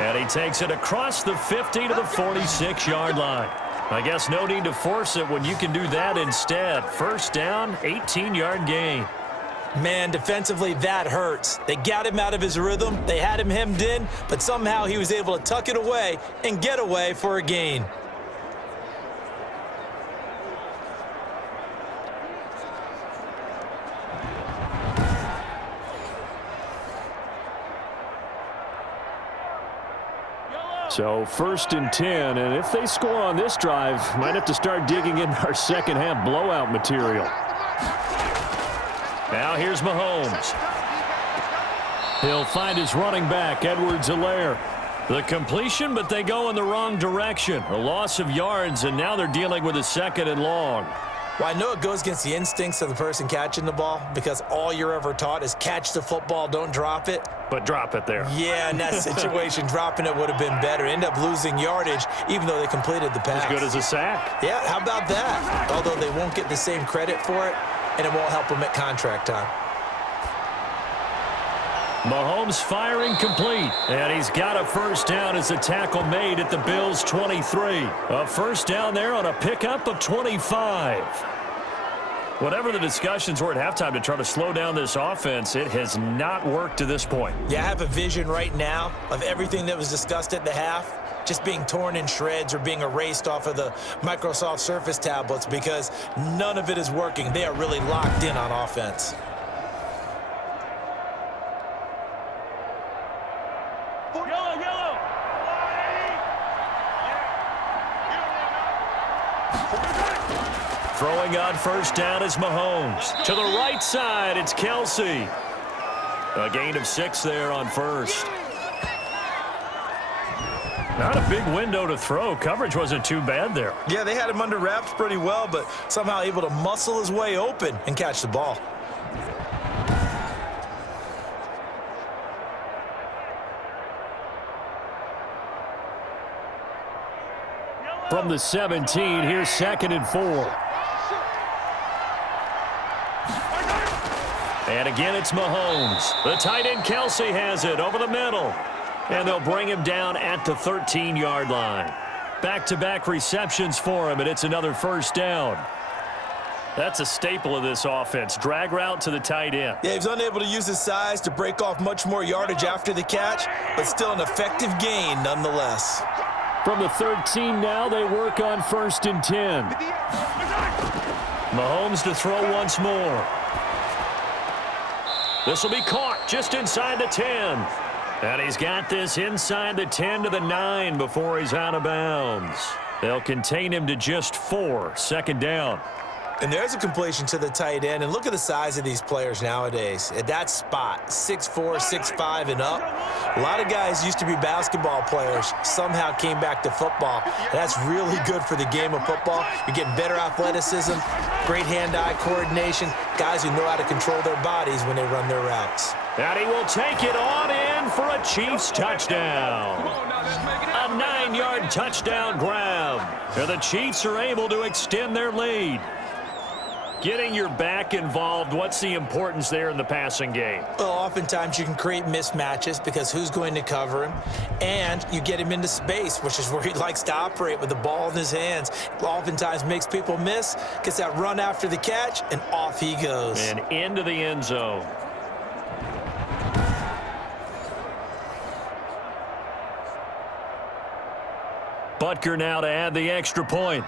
And he takes it across the 50 to the 46-yard line. I guess no need to force it when you can do that instead. First down, 18-yard gain. Man, defensively, that hurts. They got him out of his rhythm. They had him hemmed in, but somehow he was able to tuck it away and get away for a gain. So 1st and 10, and if they score on this drive, might have to start digging in our second half blowout material. Now here's Mahomes. He'll find his running back, Edwards-Helaire. The completion, but they go in the wrong direction. A loss of yards, and now they're dealing with a 2nd and long. Well, I know it goes against the instincts of the person catching the ball because all you're ever taught is catch the football, don't drop it. But drop it there. Yeah, in that situation, dropping it would have been better. End up losing yardage, even though they completed the pass. As good as a sack. Yeah, how about that? Although they won't get the same credit for it, and it won't help them at contract time. Mahomes firing complete, and he's got a first down as a tackle made at the Bills' 23. A first down there on a pickup of 25. Whatever the discussions were at halftime to try to slow down this offense, it has not worked to this point. Yeah, I have a vision right now of everything that was discussed at the half just being torn in shreds or being erased off of the Microsoft Surface tablets because none of it is working. They are really locked in on offense. Throwing on first down is Mahomes. To the right side, it's Kelsey. A gain of 6 there on first. Not a big window to throw. Coverage wasn't too bad there. Yeah, they had him under wraps pretty well, but somehow able to muscle his way open and catch the ball. From the 17, here's 2nd and 4. And again, it's Mahomes. The tight end Kelsey has it over the middle. And they'll bring him down at the 13-yard line. Back-to-back receptions for him, and it's another first down. That's a staple of this offense. Drag route to the tight end. Yeah, he's unable to use his size to break off much more yardage after the catch, but still an effective gain nonetheless. From the 13 now, they work on 1st and 10. Mahomes to throw once more. This will be caught just inside the 10. And he's got this inside the 10 to the 9 before he's out of bounds. They'll contain him to just 4, 2nd down. And there's a completion to the tight end. And look at the size of these players nowadays. At that spot, 6'4", 6'5", and up. A lot of guys used to be basketball players, somehow came back to football. And that's really good for the game of football. You're getting better athleticism, great hand-eye coordination, guys who know how to control their bodies when they run their routes. And he will take it on in for a Chiefs touchdown. A 9-yard touchdown grab. And the Chiefs are able to extend their lead. Getting your back involved, what's the importance there in the passing game? Well, oftentimes you can create mismatches because who's going to cover him? And you get him into space, which is where he likes to operate with the ball in his hands. Oftentimes makes people miss, gets that run after the catch, and off he goes. And into the end zone. Butker now to add the extra point.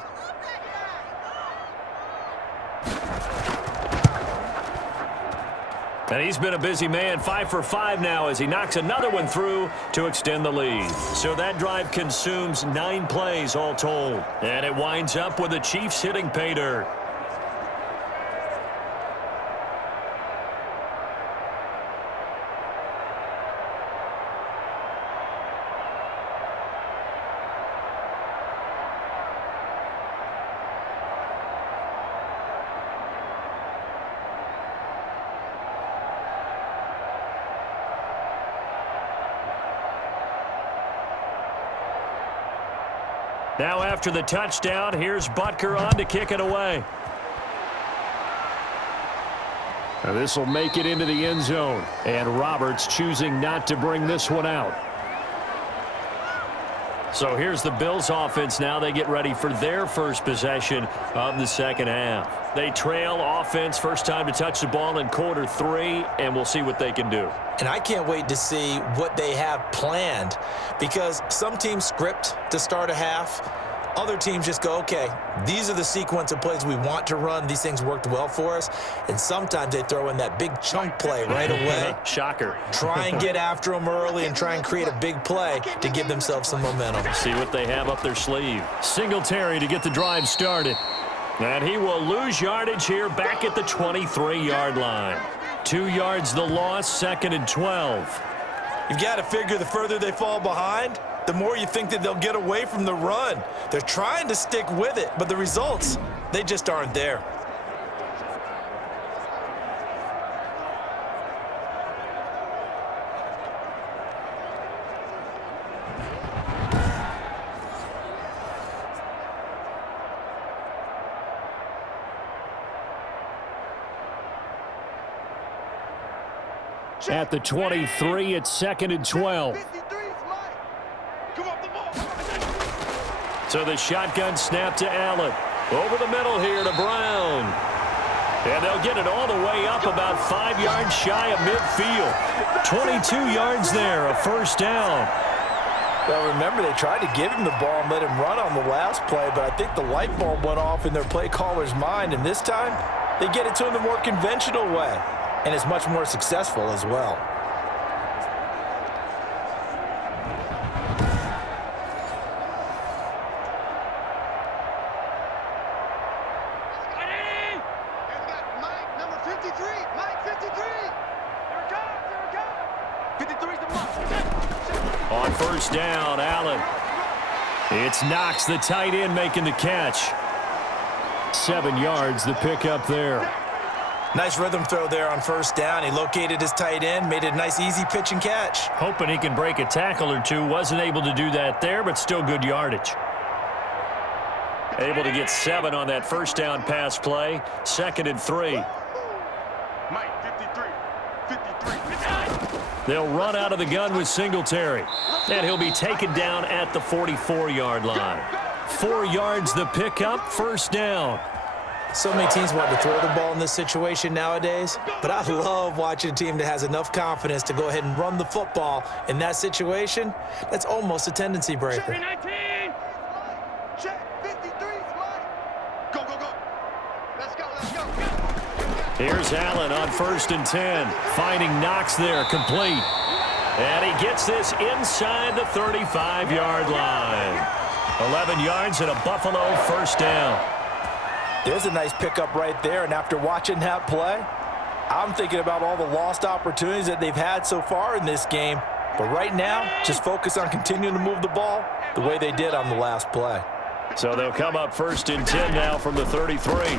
And he's been a busy man, 5 for 5 now as he knocks another one through to extend the lead. So that drive consumes 9 plays all told. And it winds up with the Chiefs hitting pay dirt. Now after the touchdown, here's Butker on to kick it away. Now this will make it into the end zone. And Roberts choosing not to bring this one out. So here's the Bills offense now. They get ready for their first possession of the second half. They trail offense, first time to touch the ball in quarter 3, and we'll see what they can do. And I can't wait to see what they have planned because some teams script to start a half. Other teams just go, okay, these are the sequence of plays we want to run. These things worked well for us. And sometimes they throw in that big chunk play right away. Shocker. Try and get after them early and try and create a big play to give themselves some momentum. See what they have up their sleeve. Singletary to get the drive started. And he will lose yardage here back at the 23-yard line. 2 yards the loss, 2nd and 12. You've got to figure the further they fall behind, the more you think that they'll get away from the run. They're trying to stick with it, but the results, they just aren't there. At the 23, it's 2nd and 12. So the shotgun snap to Allen. Over the middle here to Brown. And they'll get it all the way up about 5 yards shy of midfield. 22 yards there, a first down. Well, remember, they tried to give him the ball and let him run on the last play, but I think the light bulb went off in their play caller's mind, and this time they get it to him the more conventional way, and it's much more successful as well. first down, Allen. It's Knox, the tight end, making the catch. 7 yards, the pickup there. Nice rhythm throw there on first down. He located his tight end, made it a nice, easy pitch and catch. Hoping he can break a tackle or two. Wasn't able to do that there, but still good yardage. Able to get 7 on that first down pass play. 2nd and 3. Mike, 53. They'll run out of the gun with Singletary. And he'll be taken down at the 44-yard line. 4 yards the pickup, first down. So many teams want to throw the ball in this situation nowadays, but I love watching a team that has enough confidence to go ahead and run the football in that situation. That's almost a tendency breaker. Check 19. Check 53. Go, go, go. Let's go, let's go. Here's Allen on 1st and 10. Finding Knox there, complete. And he gets this inside the 35-yard line. 11 yards and a Buffalo first down. There's a nice pickup right there, and after watching that play, I'm thinking about all the lost opportunities that they've had so far in this game. But right now, just focus on continuing to move the ball the way they did on the last play. So they'll come up 1st and 10 now from the 33.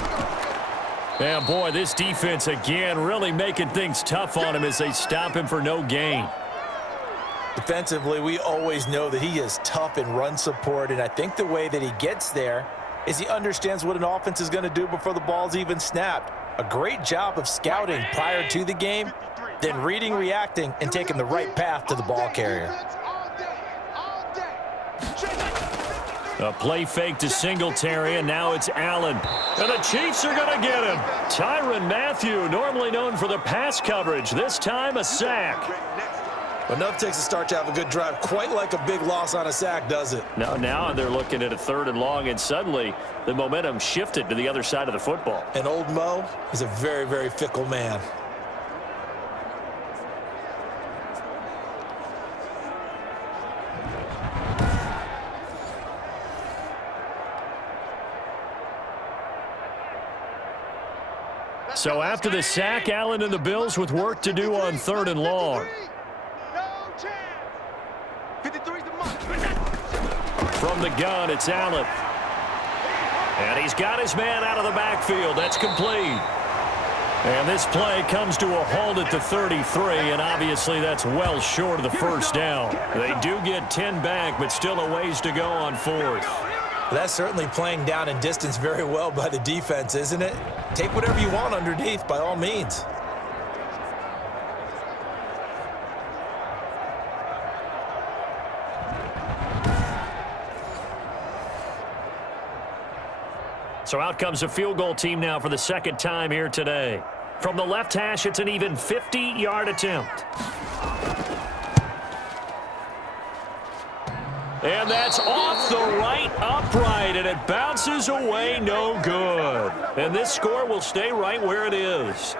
And boy, this defense again really making things tough on him as they stop him for no gain. Defensively, we always know that he is tough in run support, and I think the way that he gets there is he understands what an offense is going to do before the ball's even snapped. A great job of scouting prior to the game, then reading, reacting, and taking the right path to the ball carrier. A play fake to Singletary, and now it's Allen. And the Chiefs are going to get him. Tyrann Mathieu, normally known for the pass coverage, this time a sack. Enough takes a start to have a good drive. Quite like a big loss on a sack, does it? Now they're looking at a 3rd and long, and suddenly the momentum shifted to the other side of the football. And old Mo is a very, very fickle man. So after the sack, Allen and the Bills with work to do on 3rd and long. From the gun, it's Allen. And he's got his man out of the backfield. That's complete. And this play comes to a halt at the 33, and obviously that's well short of the first down. They do get 10 back, but still a ways to go on 4th. That's certainly playing down in distance very well by the defense, isn't it? Take whatever you want underneath, by all means. So out comes a field goal team now for the 2nd time here today. From the left hash, it's an even 50-yard attempt. And that's off the right upright, and it bounces away, no good. And this score will stay right where it is.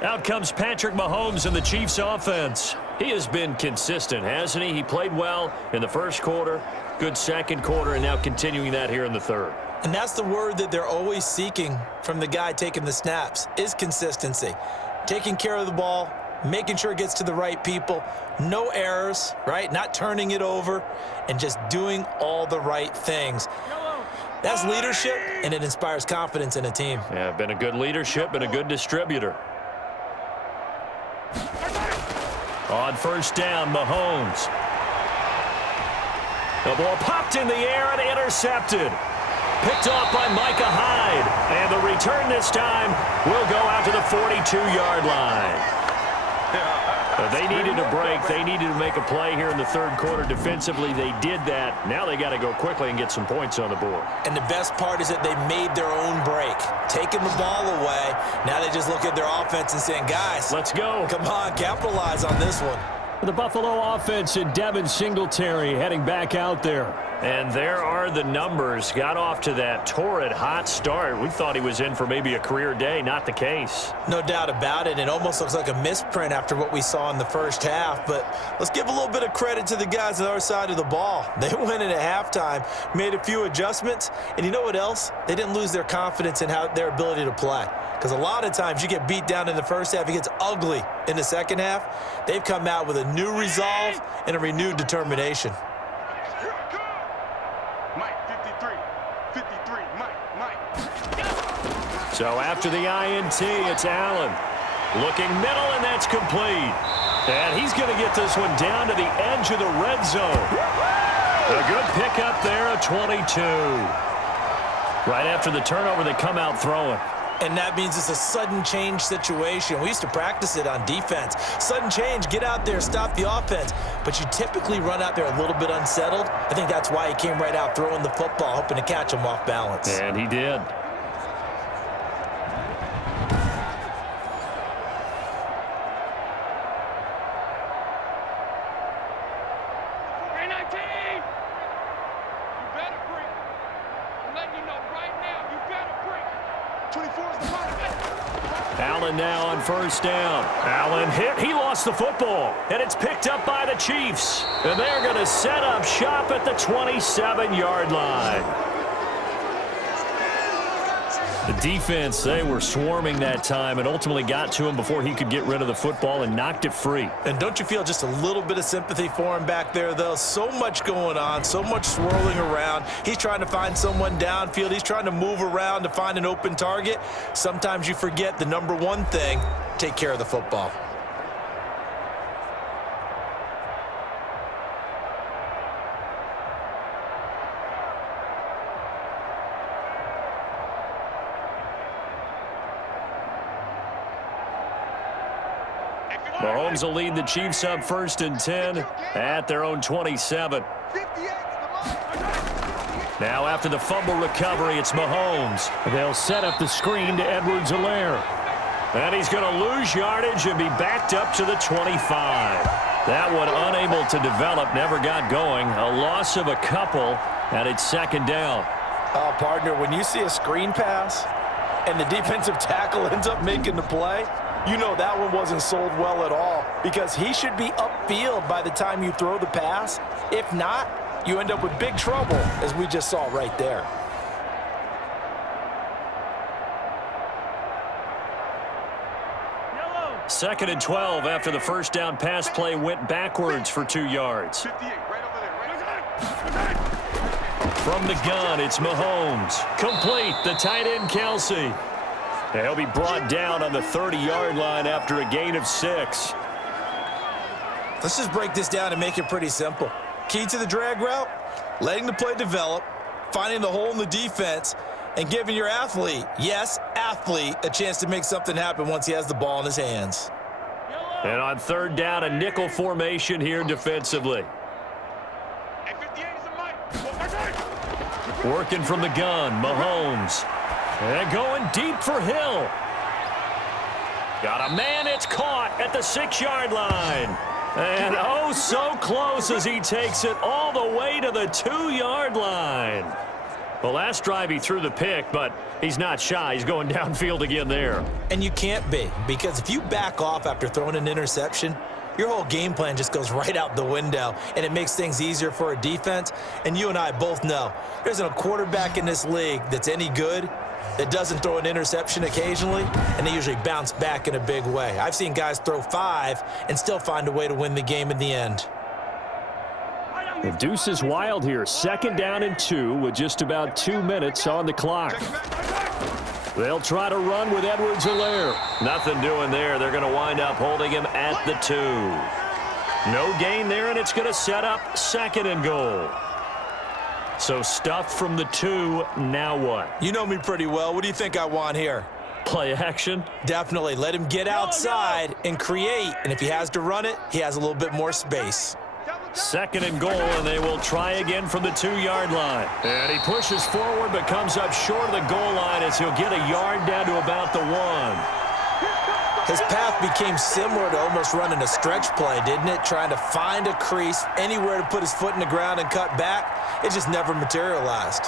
Out comes Patrick Mahomes in the Chiefs offense. He has been consistent, hasn't he? He played well in the 1st quarter, good 2nd quarter, and now continuing that here in the 3rd. And that's the word that they're always seeking from the guy taking the snaps, is consistency. Taking care of the ball, making sure it gets to the right people, no errors, right? Not turning it over, and just doing all the right things. That's leadership, and it inspires confidence in a team. Yeah, been a good leadership and a good distributor. On 1st down, Mahomes. The ball popped in the air and intercepted. Picked off by Micah Hyde. And the return this time will go out to the 42-yard line. They needed a break. They needed to make a play here in the 3rd quarter. Defensively, they did that. Now they got to go quickly and get some points on the board. And the best part is that they made their own break. Taking the ball away. Now they just look at their offense and saying, guys, let's go. Come on, capitalize on this one. The Buffalo offense and Devin Singletary heading back out there. And there are the numbers. Got off to that torrid hot start. We thought he was in for maybe a career day. Not the case. No doubt about it. It almost looks like a misprint after what we saw in the first half. But let's give a little bit of credit to the guys on the other side of the ball. They went in at halftime, made a few adjustments, and you know what else? They didn't lose their confidence in their ability to play. Because a lot of times you get beat down in the first half, it gets ugly in the second half. They've come out with a new resolve and a renewed determination. So after the INT, it's Allen. Looking middle, and that's complete. And he's going to get this one down to the edge of the red zone. A good pickup there, a 22. Right after the turnover, they come out throwing. And that means it's a sudden change situation. We used to practice it on defense. Sudden change, get out there, stop the offense. But you typically run out there a little bit unsettled. I think that's why he came right out throwing the football, hoping to catch him off balance. And he did. Allen now on first down. Allen hit. He lost the football. And it's picked up by the Chiefs. And they're going to set up shop at the 27-yard line. The defense, they were swarming that time and ultimately got to him before he could get rid of the football and knocked it free. And don't you feel just a little bit of sympathy for him back there, though? So much going on, so much swirling around. He's trying to find someone downfield. He's trying to move around to find an open target. Sometimes you forget the number one thing, take care of the football. Mahomes will lead the Chiefs up 1st and 10 at their own 27. Now after the fumble recovery, it's Mahomes. They'll set up the screen to Edwards-Helaire. And he's going to lose yardage and be backed up to the 25. That one unable to develop, never got going. A loss of a couple, and it's 2nd down. Partner, when you see a screen pass and the defensive tackle ends up making the play, you know that one wasn't sold well at all, because he should be upfield by the time you throw the pass. If not, you end up with big trouble, as we just saw right there. Yellow. 2nd and 12 after the first down pass play went backwards for 2 yards. 58, right over there. From the gun, it's Mahomes. Complete, the tight end, Kelsey. He'll be brought down on the 30-yard line after a gain of 6. Let's just break this down and make it pretty simple. Key to the drag route, letting the play develop, finding the hole in the defense, and giving your athlete, yes, athlete, a chance to make something happen once he has the ball in his hands. And on 3rd down, a nickel formation here defensively. Working from the gun, Mahomes. And going deep for Hill. Got a man, it's caught at the 6-yard line. And oh, so close as he takes it all the way to the 2-yard line. Well, last drive he threw the pick, but he's not shy. He's going downfield again there. And you can't be, because if you back off after throwing an interception, your whole game plan just goes right out the window, and it makes things easier for a defense. And you and I both know there isn't a quarterback in this league that's any good that doesn't throw an interception occasionally, and they usually bounce back in a big way. I've seen guys throw 5 and still find a way to win the game in the end. The deuce is wild here. 2nd down and 2 with just about 2 minutes on the clock. They'll try to run with Edwards-Helaire. Nothing doing there. They're going to wind up holding him at the 2. No gain there, and it's going to set up 2nd and goal. So stuffed from the 2, now what? You know me pretty well. What do you think I want here? Play action? Definitely. Let him get outside and create. And if he has to run it, he has a little bit more space. 2nd and goal, and they will try again from the 2-yard line. And he pushes forward but comes up short of the goal line as he'll get a yard down to about the 1. His path became similar to almost running a stretch play, didn't it? Trying to find a crease, anywhere to put his foot in the ground and cut back. It just never materialized.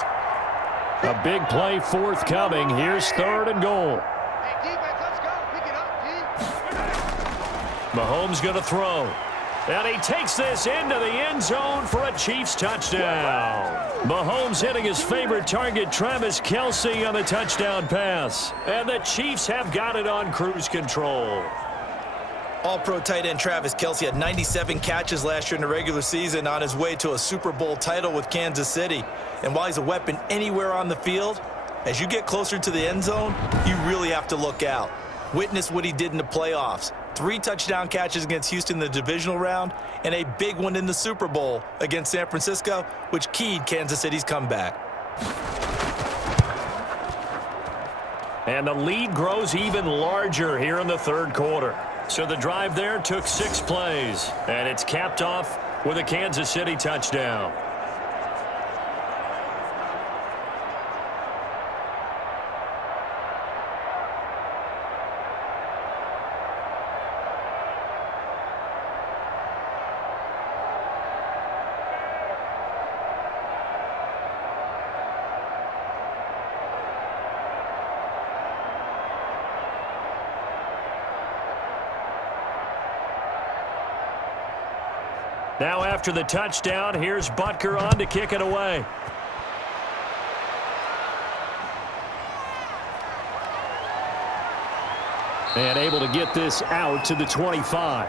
A big play forthcoming. Here's 3rd and goal. Hey, defense, let's go. Pick it up, D. Mahomes going to throw. And he takes this into the end zone for a Chiefs touchdown. Mahomes hitting his favorite target, Travis Kelce, on the touchdown pass. And the Chiefs have got it on cruise control. All-pro tight end Travis Kelce had 97 catches last year in the regular season on his way to a Super Bowl title with Kansas City. And while he's a weapon anywhere on the field, as you get closer to the end zone, you really have to look out. Witness what he did in the playoffs. 3 touchdown catches against Houston in the divisional round, and a big one in the Super Bowl against San Francisco, which keyed Kansas City's comeback. And the lead grows even larger here in the 3rd quarter. So the drive there took 6 plays, and it's capped off with a Kansas City touchdown. Now after the touchdown, here's Butker on to kick it away. And able to get this out to the 25.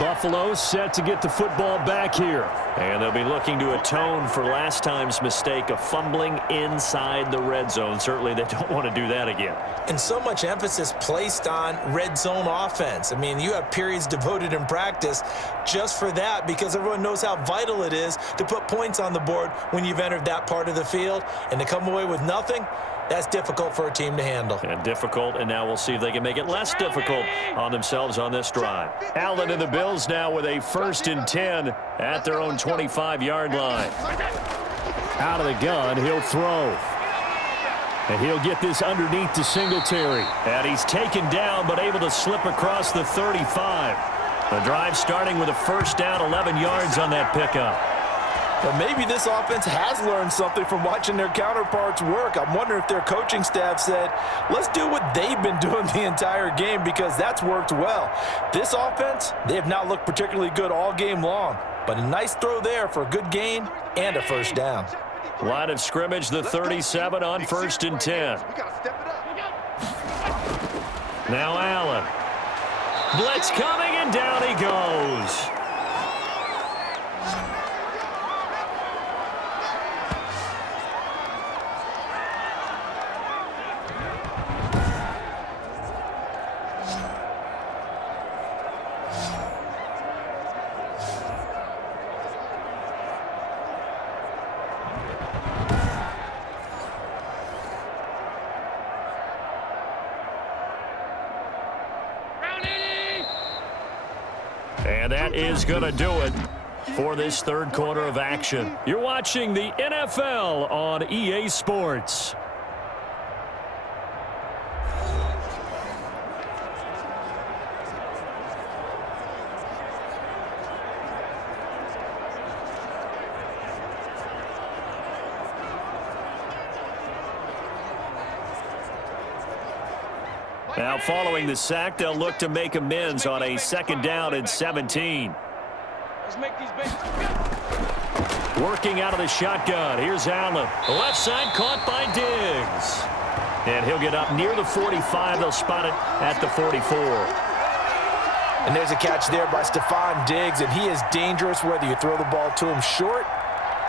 Buffalo set to get the football back here. And they'll be looking to atone for last time's mistake of fumbling inside the red zone. Certainly they don't want to do that again. And so much emphasis placed on red zone offense. I mean, you have periods devoted in practice just for that because everyone knows how vital it is to put points on the board when you've entered that part of the field. And to come away with nothing, that's difficult for a team to handle. And difficult, and now we'll see if they can make it less difficult on themselves on this drive. Allen and the Bills now with a 1st and 10 at their own 25-yard line. Out of the gun, he'll throw. And he'll get this underneath to Singletary. And he's taken down, but able to slip across the 35. The drive starting with a 1st down, 11 yards on that pickup. But maybe this offense has learned something from watching their counterparts work. I'm wondering if their coaching staff said, let's do what they've been doing the entire game because that's worked well. This offense, they have not looked particularly good all game long. But a nice throw there for a good gain and a 1st down. Line of scrimmage, the 37 on 1st and 10. Now Allen. Blitz coming, and down he goes. And that is going to do it for this 3rd quarter of action. You're watching the NFL on EA Sports. Now, following the sack, they'll look to make amends on a 2nd down and 17. Let's make these babies. Working out of the shotgun. Here's Allen. Left side caught by Diggs. And he'll get up near the 45. They'll spot it at the 44. And there's a catch there by Stephon Diggs, and he is dangerous whether you throw the ball to him short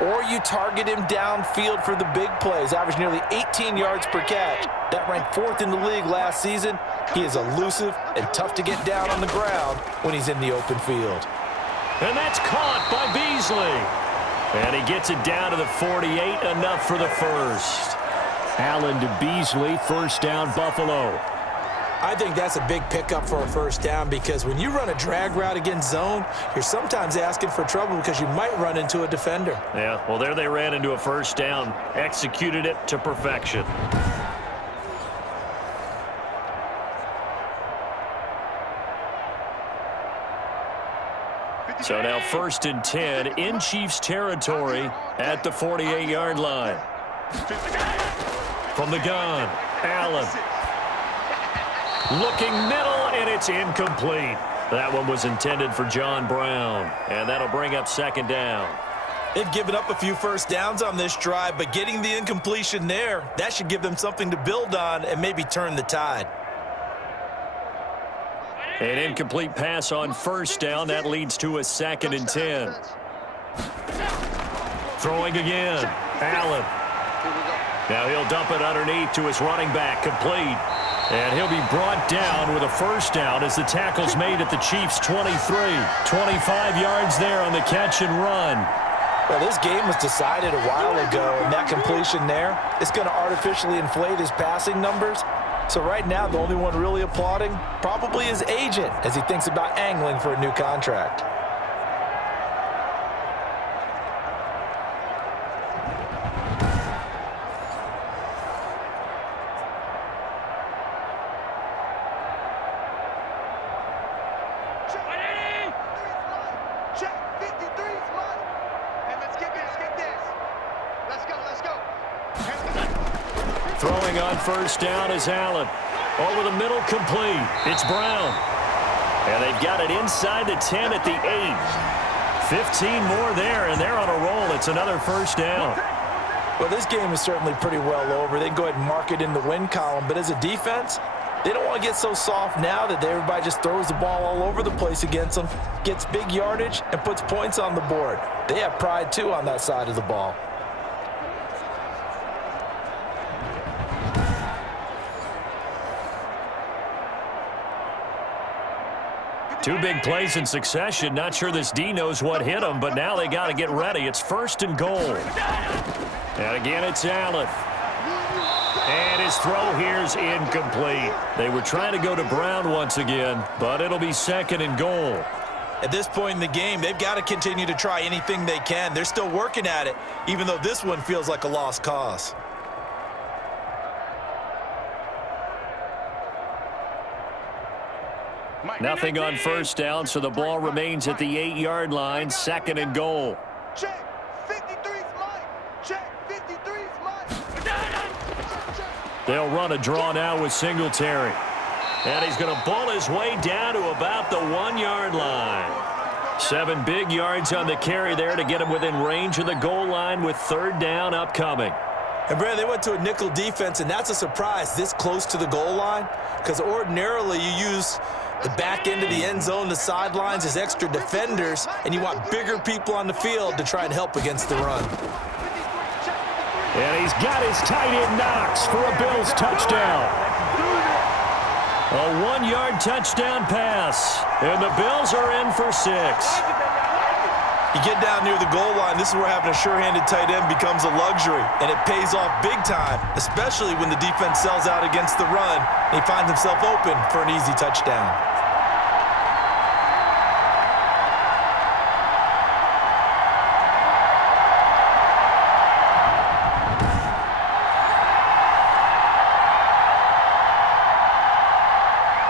or you target him downfield for the big plays. Averaged nearly 18 yards per catch. That ranked 4th in the league last season. He is elusive and tough to get down on the ground when he's in the open field. And that's caught by Beasley. And he gets it down to the 48, enough for the 1st. Allen to Beasley, 1st down Buffalo. I think that's a big pickup for a first down because when you run a drag route against zone, you're sometimes asking for trouble because you might run into a defender. Yeah, well, there they ran into a first down, executed it to perfection. So now 1st and 10 in Chiefs territory at the 48-yard line. From the gun, Allen. Looking middle, and it's incomplete. That one was intended for John Brown, and that'll bring up 2nd down. They've given up a few first downs on this drive, but getting the incompletion there, that should give them something to build on and maybe turn the tide. An incomplete pass on 1st down. That leads to a 2nd and 10. Throwing again, Allen. Now he'll dump it underneath to his running back, complete. And he'll be brought down with a first down as the tackle's made at the Chiefs' 23. 25 yards there on the catch and run. Well, this game was decided a while ago, and that completion there is going to artificially inflate his passing numbers. So right now, the only one really applauding probably his agent as he thinks about angling for a new contract. Throwing on first down is Allen. Over the middle, complete. It's Brown. And they've got it inside the 10 at the 8. 15 more there, and they're on a roll. It's another first down. Well, this game is certainly pretty well over. They can go ahead and mark it in the win column. But as a defense, they don't want to get so soft now that everybody just throws the ball all over the place against them, gets big yardage, and puts points on the board. They have pride, too, on that side of the ball. Two big plays in succession. Not sure this D knows what hit him, but now they got to get ready. It's 1st and goal. And again, it's Allen. And his throw here's incomplete. They were trying to go to Brown once again, but it'll be 2nd and goal. At this point in the game, they've got to continue to try anything they can. They're still working at it, even though this one feels like a lost cause. Nothing on first down, so the ball remains at the 8-yard line, 2nd and goal. Check. 53's mine. Check. 53's mine. They'll run a draw now with Singletary. And he's going to ball his way down to about the 1-yard line. 7 big yards on the carry there to get him within range of the goal line with 3rd down upcoming. And, Brad, they went to a nickel defense, and that's a surprise this close to the goal line because ordinarily you use the back end of the end zone, the sidelines as extra defenders, and you want bigger people on the field to try and help against the run. And he's got his tight end Knox for a Bills touchdown. A 1-yard touchdown pass, and the Bills are in for 6. You get down near the goal line, this is where having a sure-handed tight end becomes a luxury, and it pays off big time, especially when the defense sells out against the run, and he finds himself open for an easy touchdown.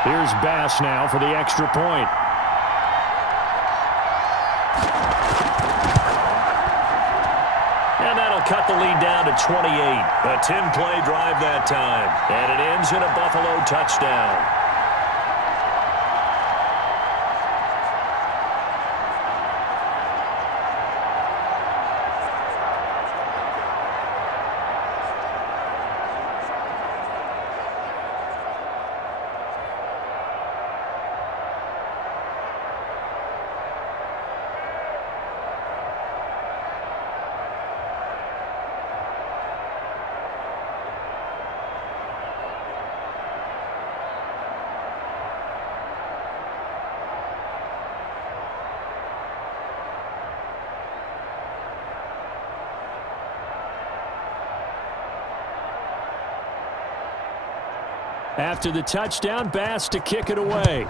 Here's Bass now for the extra point. And that'll cut the lead down to 28. A 10-play drive that time. And it ends in a Buffalo touchdown. After the touchdown, Bass to kick it away.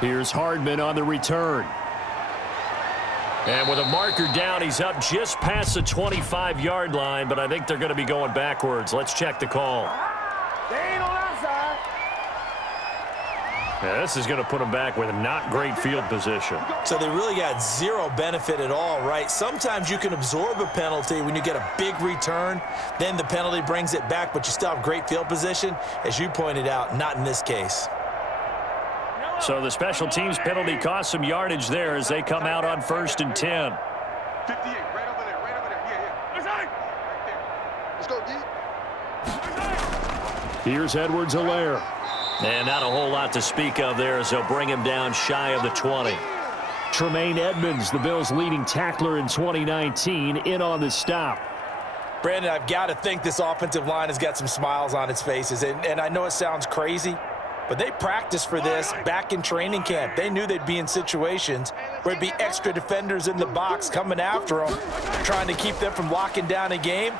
Here's Hardman on the return. And with a marker down, he's up just past the 25-yard line, but I think they're going to be going backwards. Let's check the call. They ain't on our side. Yeah, this is going to put them back with not great field position. So they really got zero benefit at all, right? Sometimes you can absorb a penalty when you get a big return. Then the penalty brings it back, but you still have great field position. As you pointed out, not in this case. So the special teams penalty cost some yardage there as they come out on 1st and 10. 58, right over there, right over there. Yeah. Right there. Let's go, D. Here's Edwards-Helaire. And not a whole lot to speak of there as they'll bring him down shy of the 20. Tremaine Edmonds, the Bills' leading tackler in 2019, in on the stop. Brandon, I've got to think this offensive line has got some smiles on its faces. And I know it sounds crazy, but they practiced for this back in training camp. They knew they'd be in situations where there'd be extra defenders in the box coming after them, trying to keep them from locking down a game.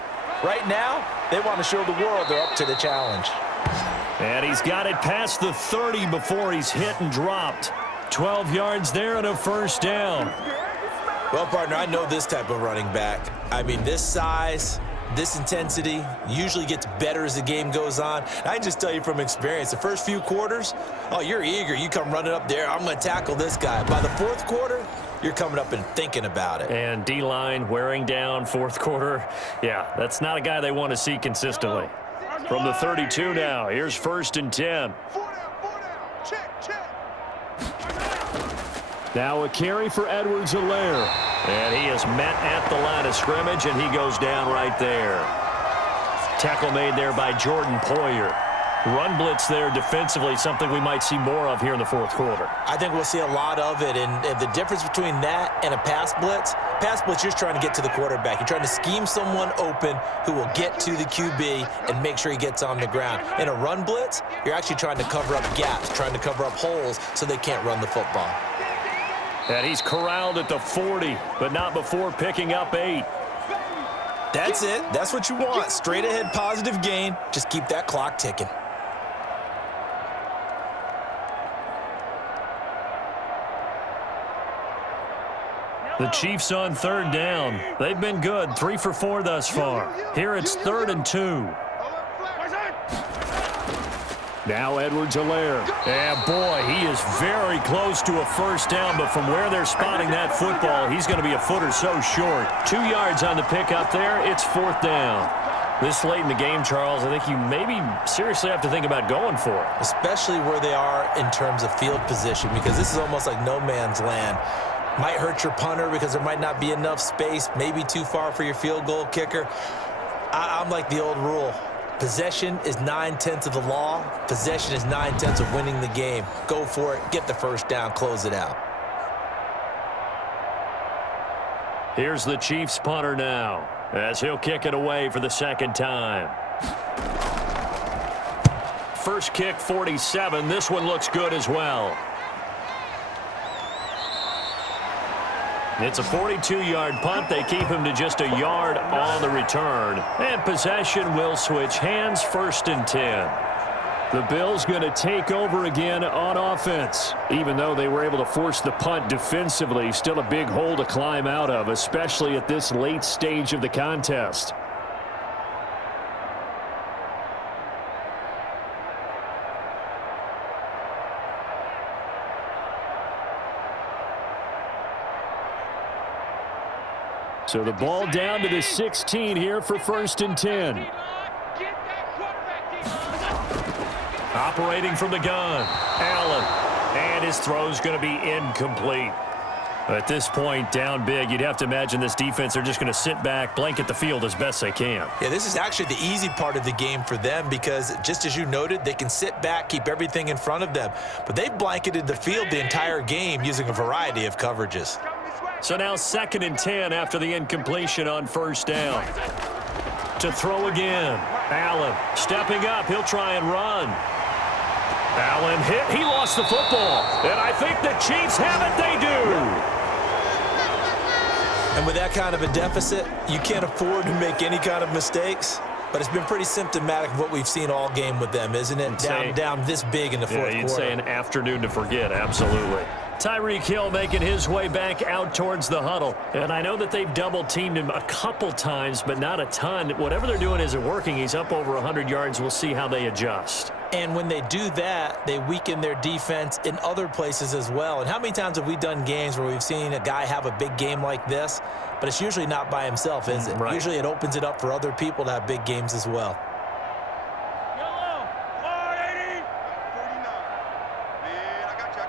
Right now, they want to show the world they're up to the challenge. And he's got it past the 30 before he's hit and dropped. 12 yards there and a first down. Well, partner, I know this type of running back. I mean, this size, this intensity usually gets better as the game goes on. I can just tell you from experience, the first few quarters, oh, you're eager. You come running up there, I'm going to tackle this guy. By the fourth quarter, you're coming up and thinking about it. And D-line wearing down fourth quarter. Yeah, that's not a guy they want to see consistently. From the 32 now, here's 1st and 10. 4 down. Check. Now a carry for Edwards-Helaire. And he is met at the line of scrimmage, and he goes down right there. Tackle made there by Jordan Poyer. Run blitz there defensively, something we might see more of here in the fourth quarter. I think we'll see a lot of it, and the difference between that and a pass blitz, you're just trying to get to the quarterback. You're trying to scheme someone open who will get to the QB and make sure he gets on the ground. In a run blitz, you're actually trying to cover up gaps, trying to cover up holes so they can't run the football. And he's corralled at the 40, but not before picking up 8. That's it. That's what you want. Straight ahead positive gain. Just keep that clock ticking. The Chiefs on 3rd down. They've been good, 3 for 4 thus far. Here it's 3rd and 2. Now Edwards-Helaire. And boy, he is very close to a first down, but from where they're spotting that football, he's going to be a foot or so short. 2 yards on the pickup there. It's 4th down. This late in the game, Charles, I think you maybe seriously have to think about going for it. Especially where they are in terms of field position, because this is almost like no man's land. Might hurt your punter because there might not be enough space, maybe too far for your field goal kicker. I'm like the old rule. Possession is 9/10 of the law. Possession is 9/10 of winning the game. Go for it, get the first down, close it out. Here's the Chiefs punter now, as he'll kick it away for the 2nd time. First kick, 47. This one looks good as well. It's a 42-yard punt. They keep him to just a yard on the return. And possession will switch hands, 1st and 10. The Bills going to take over again on offense. Even though they were able to force the punt defensively, still a big hole to climb out of, especially at this late stage of the contest. So the ball down to the 16 here for 1st and 10. Operating from the gun, Allen. And his throw's going to be incomplete. At this point, down big, you'd have to imagine this defense, they're just going to sit back, blanket the field as best they can. Yeah, this is actually the easy part of the game for them because, just as you noted, they can sit back, keep everything in front of them. But they've blanketed the field the entire game using a variety of coverages. So now 2nd and 10 after the incompletion on 1st down. To throw again. Allen stepping up. He'll try and run. Allen hit. He lost the football. And I think the Chiefs have it. They do. And with that kind of a deficit, you can't afford to make any kind of mistakes. but it's been pretty symptomatic of what we've seen all game with them, isn't it? Down this big in the fourth quarter. You'd say an afternoon to forget, absolutely. Tyreek Hill making his way back out towards the huddle. And I know that they've double-teamed him a couple times, but not a ton. Whatever they're doing isn't working. He's up over 100 yards. We'll see how they adjust. And when they do that, they weaken their defense in other places as well. And how many times have we done games where we've seen a guy have a big game like this, but it's usually not by himself, is it? Right. Usually it opens it up for other people to have big games as well. Yellow, 180. 49. Man, I got you.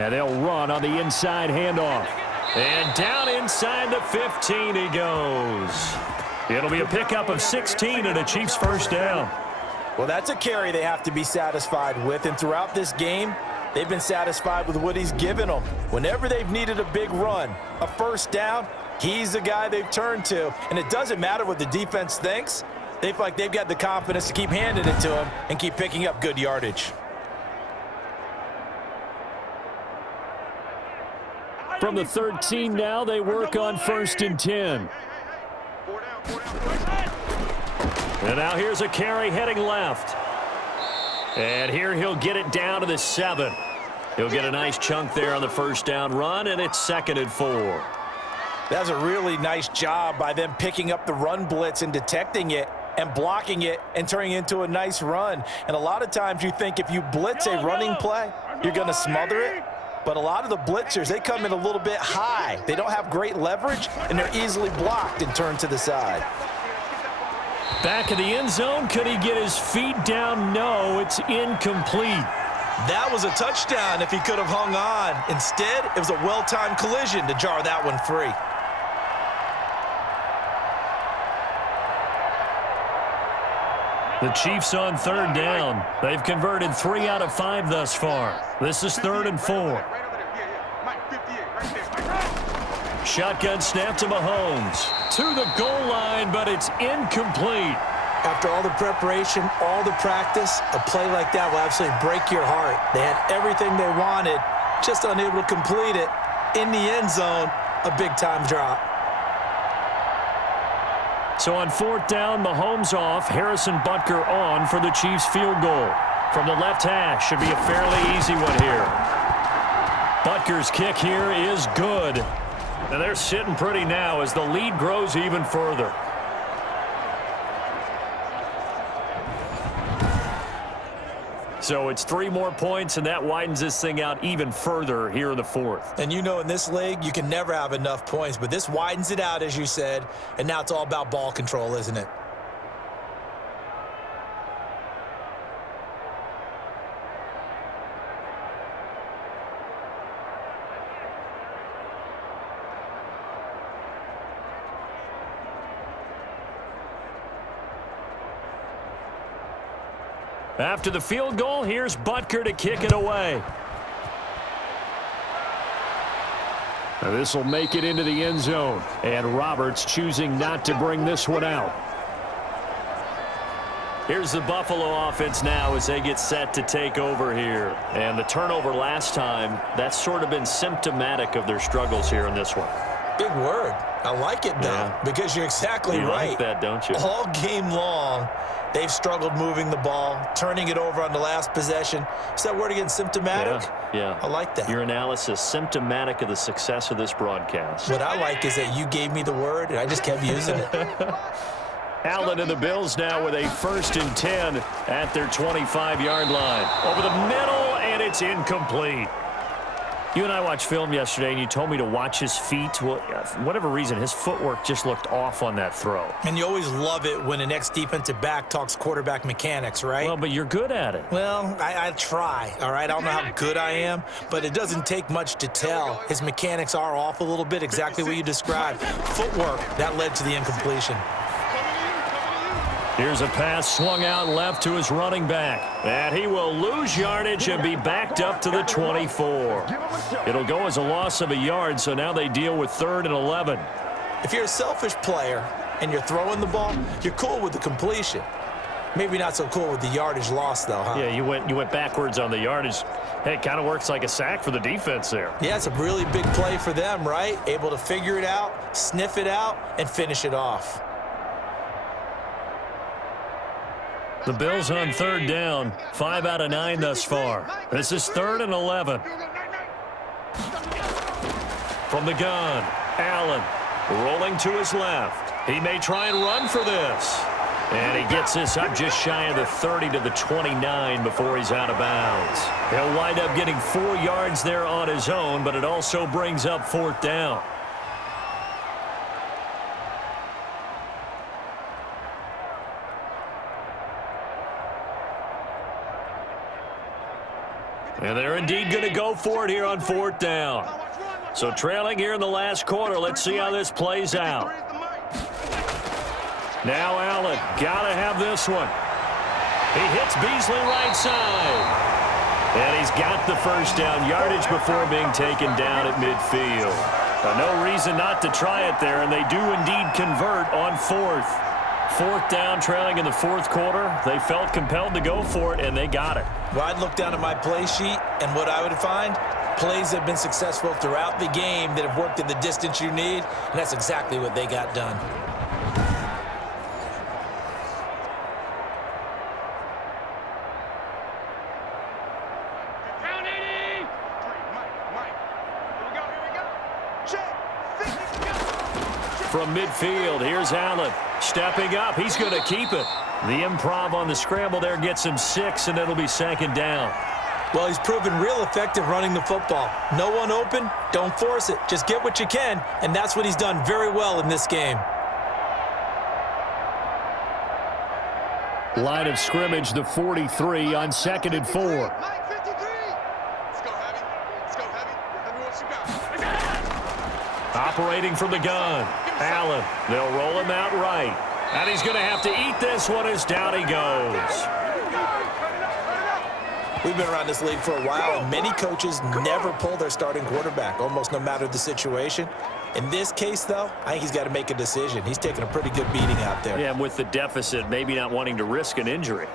And they'll run on the inside handoff. And down inside the 15 he goes. It'll be a pickup of 16 and a Chiefs first down. Well, that's a carry they have to be satisfied with, and throughout this game, they've been satisfied with what he's given them. Whenever they've needed a big run, a first down, he's the guy they've turned to. And it doesn't matter what the defense thinks. They feel like they've got the confidence to keep handing it to him and keep picking up good yardage. From the 13 now, they work on 1st and 10. And now here's a carry heading left. And here he'll get it down to the 7. He'll get a nice chunk there on the first down run, and it's 2nd and 4. That's a really nice job by them picking up the run blitz and detecting it and blocking it and turning it into a nice run. And a lot of times you think if you blitz a running play, you're going to smother it. But a lot of the blitzers, they come in a little bit high. They don't have great leverage, and they're easily blocked and turned to the side. Back in the end zone, could he get his feet down? No, it's incomplete. That was a touchdown if he could have hung on. Instead, it was a well-timed collision to jar that one free. The Chiefs on 3rd down. They've converted 3 out of 5 thus far. This is 3rd and 4. Shotgun snap to Mahomes. To the goal line, but it's incomplete. After all the preparation, all the practice, a play like that will absolutely break your heart. They had everything they wanted, just unable to complete it. In the end zone, a big-time drop. So on 4th down, Mahomes off, Harrison Butker on for the Chiefs field goal. From the left hash, should be a fairly easy one here. Butker's kick here is good. And they're sitting pretty now as the lead grows even further. So it's 3 more points, and that widens this thing out even further here in the 4th. And you know in this league, you can never have enough points, but this widens it out, as you said, and now it's all about ball control, isn't it? After the field goal, here's Butker to kick it away. Now this will make it into the end zone, and Roberts choosing not to bring this one out. Here's the Buffalo offense now as they get set to take over here. And the turnover last time, that's sort of been symptomatic of their struggles here in this one. Big word. I like it, though, because you're exactly right. You like that, don't you? All game long, they've struggled moving the ball, turning it over on the last possession. Is that word again, symptomatic? Yeah. I like that. Your analysis, symptomatic of the success of this broadcast. What I like is that you gave me the word, and I just kept using it. Allen and the Bills now with a 1st and 10 at their 25-yard line. Over the middle, and it's incomplete. You and I watched film yesterday, and you told me to watch his feet. Well, for whatever reason, his footwork just looked off on that throw. And you always love it when an ex-defensive back talks quarterback mechanics, right? Well, but you're good at it. Well, I try, all right? I don't know how good I am, but it doesn't take much to tell. His mechanics are off a little bit, exactly what you described. Footwork, that led to the incompletion. Here's a pass swung out left to his running back. And he will lose yardage and be backed up to the 24. It'll go as a loss of a yard, so now they deal with 3rd and 11. If you're a selfish player and you're throwing the ball, you're cool with the completion. Maybe not so cool with the yardage loss, though, huh? Yeah, you went backwards on the yardage. Hey, it kind of works like a sack for the defense there. Yeah, it's a really big play for them, right? Able to figure it out, sniff it out, and finish it off. The Bills on third down, 5 out of 9 thus far. This is 3rd and 11. From the gun, Allen rolling to his left. He may try and run for this. And he gets this up just shy of the 30 to the 29 before he's out of bounds. He'll wind up getting 4 yards there on his own, but it also brings up 4th down. And they're indeed going to go for it here on 4th down. So trailing here in the last quarter. Let's see how this plays out. Now Allen, got to have this one. He hits Beasley right side. And he's got the first down yardage before being taken down at midfield. No reason not to try it there, and they do indeed convert on 4th. 4th down, trailing in the 4th quarter. They felt compelled to go for it, and they got it. Well, I'd look down at my play sheet, and what I would find, plays that have been successful throughout the game that have worked at the distance you need, and that's exactly what they got done. From midfield, here's Allen. Stepping up, he's going to keep it. The improv on the scramble there gets him 6, and it'll be 2nd down. Well, he's proven real effective running the football. No one open, don't force it. Just get what you can, and that's what he's done very well in this game. Line of scrimmage, the 43 on 2nd and 4. Operating from the gun, Allen. They'll roll him out right. And he's going to have to eat this one as down he goes. We've been around this league for a while, and many coaches never pull their starting quarterback, almost no matter the situation. In this case, though, I think he's got to make a decision. He's taking a pretty good beating out there. Yeah, and with the deficit, maybe not wanting to risk an injury.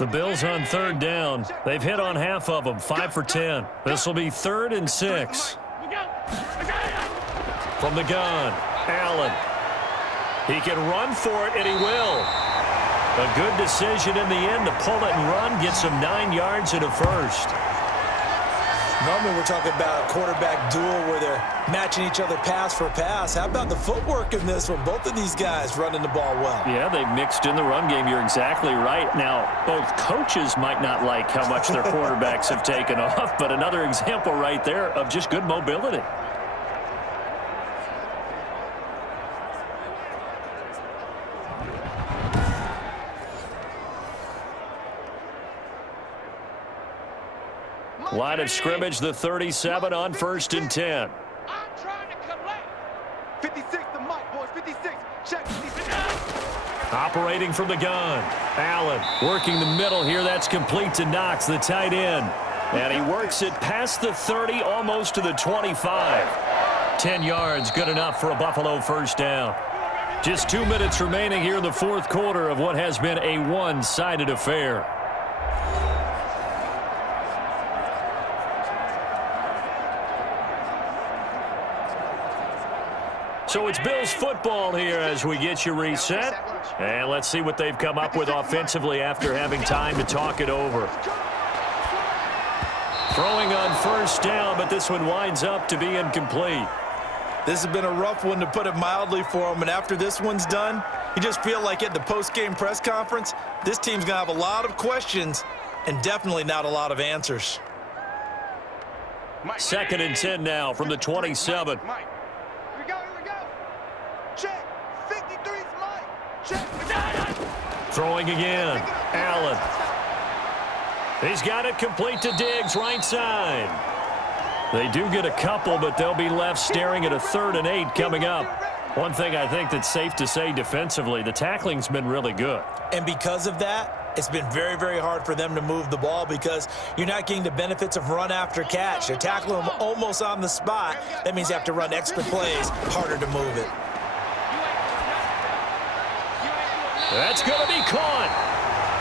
The Bills on 3rd down. They've hit on half of them, 5 for 10. This will be 3rd and 6. From the gun, Allen. He can run for it, and he will. A good decision in the end to pull it and run, gets him 9 yards and a first. Normally we're talking about a quarterback duel where they're matching each other pass for pass. How about the footwork in this one? Both of these guys running the ball well. Yeah, they mixed in the run game. You're exactly right. Now, both coaches might not like how much their quarterbacks have taken off, but another example right there of just good mobility. Line of scrimmage, the 37 on 1st and 10. I'm trying to collect. 56 to Mike, boys. 56. Check. 56. Operating from the gun. Allen working the middle here. That's complete to Knox, the tight end. And he works it past the 30, almost to the 25. 10 yards, good enough for a Buffalo first down. Just 2 minutes remaining here in the 4th quarter of what has been a one-sided affair. So it's Bills football here as we get you reset. And let's see what they've come up with offensively after having time to talk it over. Throwing on 1st down, but this one winds up to be incomplete. This has been a rough one, to put it mildly, for him. And after this one's done, you just feel like at the post-game press conference, this team's going to have a lot of questions and definitely not a lot of answers. 2nd and 10 now from the 27. Check. 53's Mike. Check. Throwing again. Allen. He's got it complete to Diggs, right side. They do get a couple, but they'll be left staring at a 3rd and 8 coming up. One thing I think that's safe to say defensively, the tackling's been really good. And because of that, it's been very, very hard for them to move the ball because you're not getting the benefits of run after catch. They're tackling them almost on the spot. That means you have to run extra plays, harder to move it. That's going to be caught.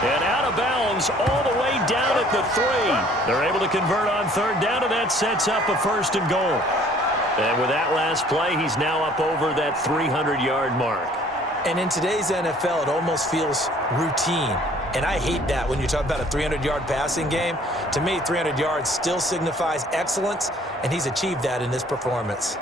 And out of bounds all the way down at the 3. They're able to convert on third down, and that sets up a 1st and goal. And with that last play, he's now up over that 300-yard mark. And in today's NFL, it almost feels routine. And I hate that when you talk about a 300-yard passing game. To me, 300 yards still signifies excellence, and he's achieved that in this performance.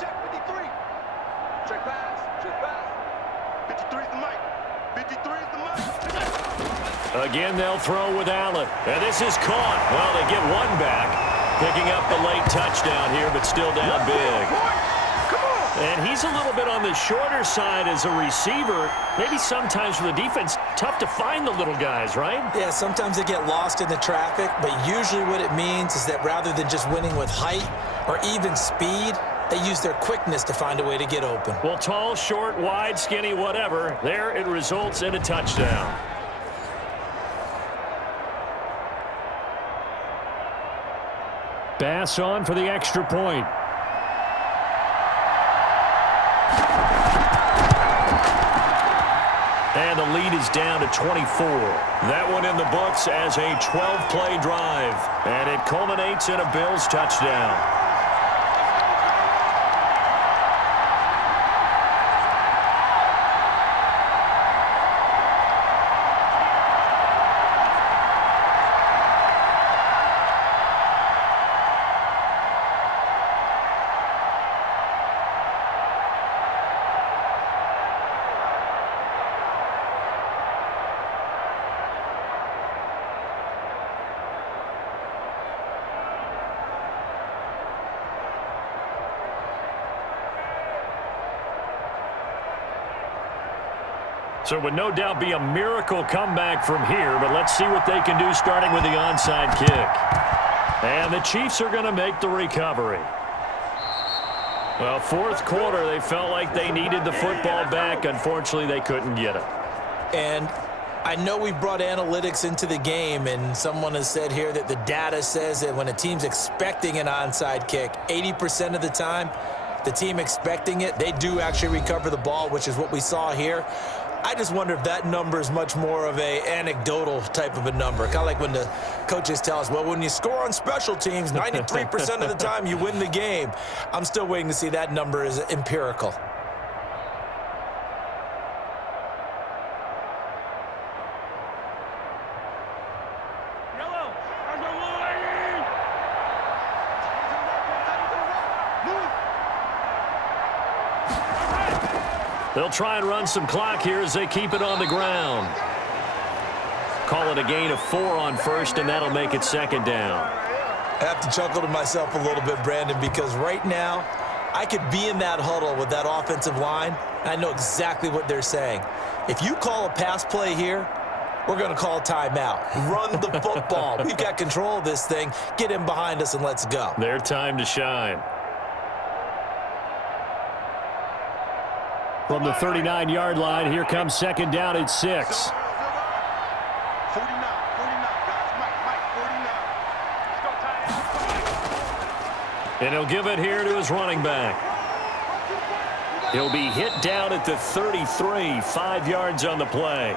Check 53. Check pass. Check pass. 53 is the mic. 53 is the mic. Again, they'll throw with Allen. And this is caught. Well, they get one back. Picking up the late touchdown here, but still down big. And he's a little bit on the shorter side as a receiver. Maybe sometimes for the defense, tough to find the little guys, right? Yeah, sometimes they get lost in the traffic, but usually what it means is that rather than just winning with height or even speed, they use their quickness to find a way to get open. Well, tall, short, wide, skinny, whatever. There it results in a touchdown. Bass on for the extra point. And the lead is down to 24. That one in the books as a 12-play drive. And it culminates in a Bills touchdown. So it would no doubt be a miracle comeback from here, but let's see what they can do starting with the onside kick. And the Chiefs are going to make the recovery. Well, fourth quarter, they felt like they needed the football back. Unfortunately, they couldn't get it. And I know we brought analytics into the game, and someone has said here that the data says that when a team's expecting an onside kick, 80% of the time, the team expecting it, they do actually recover the ball, which is what we saw here. I just wonder if that number is much more of a anecdotal type of a number. Kind of like when the coaches tell us, well, when you score on special teams, 93% of the time you win the game. I'm still waiting to see that number is empirical. They'll try and run some clock here as they keep it on the ground. Call it a gain of 4 on first, and that'll make it second down. I have to chuckle to myself a little bit, Brandon, because right now I could be in that huddle with that offensive line, and I know exactly what they're saying. If you call a pass play here, we're going to call a timeout. Run the football. We've got control of this thing. Get in behind us and let's go. Their time to shine. From the 39-yard line, here comes second down at 6. 49, guys. Mike, 49. And he'll give it here to his running back. He'll be hit down at the 33, 5 yards on the play.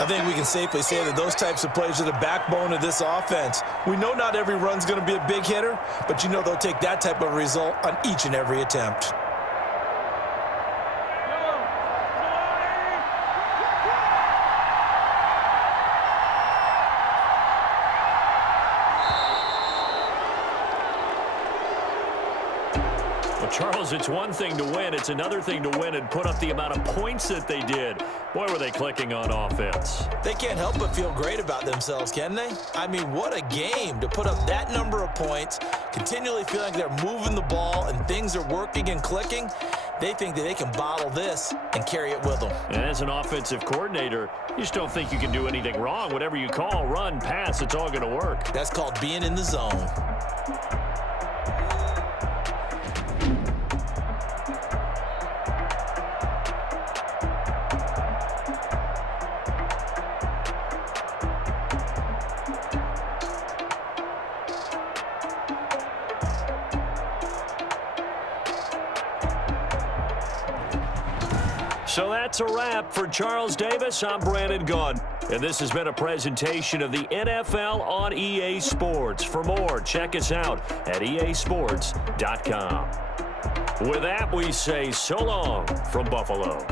I think we can safely say that those types of plays are the backbone of this offense. We know not every run's going to be a big hitter, but you know they'll take that type of result on each and every attempt. Charles, it's one thing to win. It's another thing to win and put up the amount of points that they did. Boy, were they clicking on offense. They can't help but feel great about themselves, can they? I mean, what a game to put up that number of points, continually feel like they're moving the ball and things are working and clicking. They think that they can bottle this and carry it with them. And as an offensive coordinator, you just don't think you can do anything wrong. Whatever you call, run, pass, it's all going to work. That's called being in the zone. So that's a wrap. For Charles Davis, I'm Brandon Gunn. And this has been a presentation of the NFL on EA Sports. For more, check us out at easports.com. With that, we say so long from Buffalo.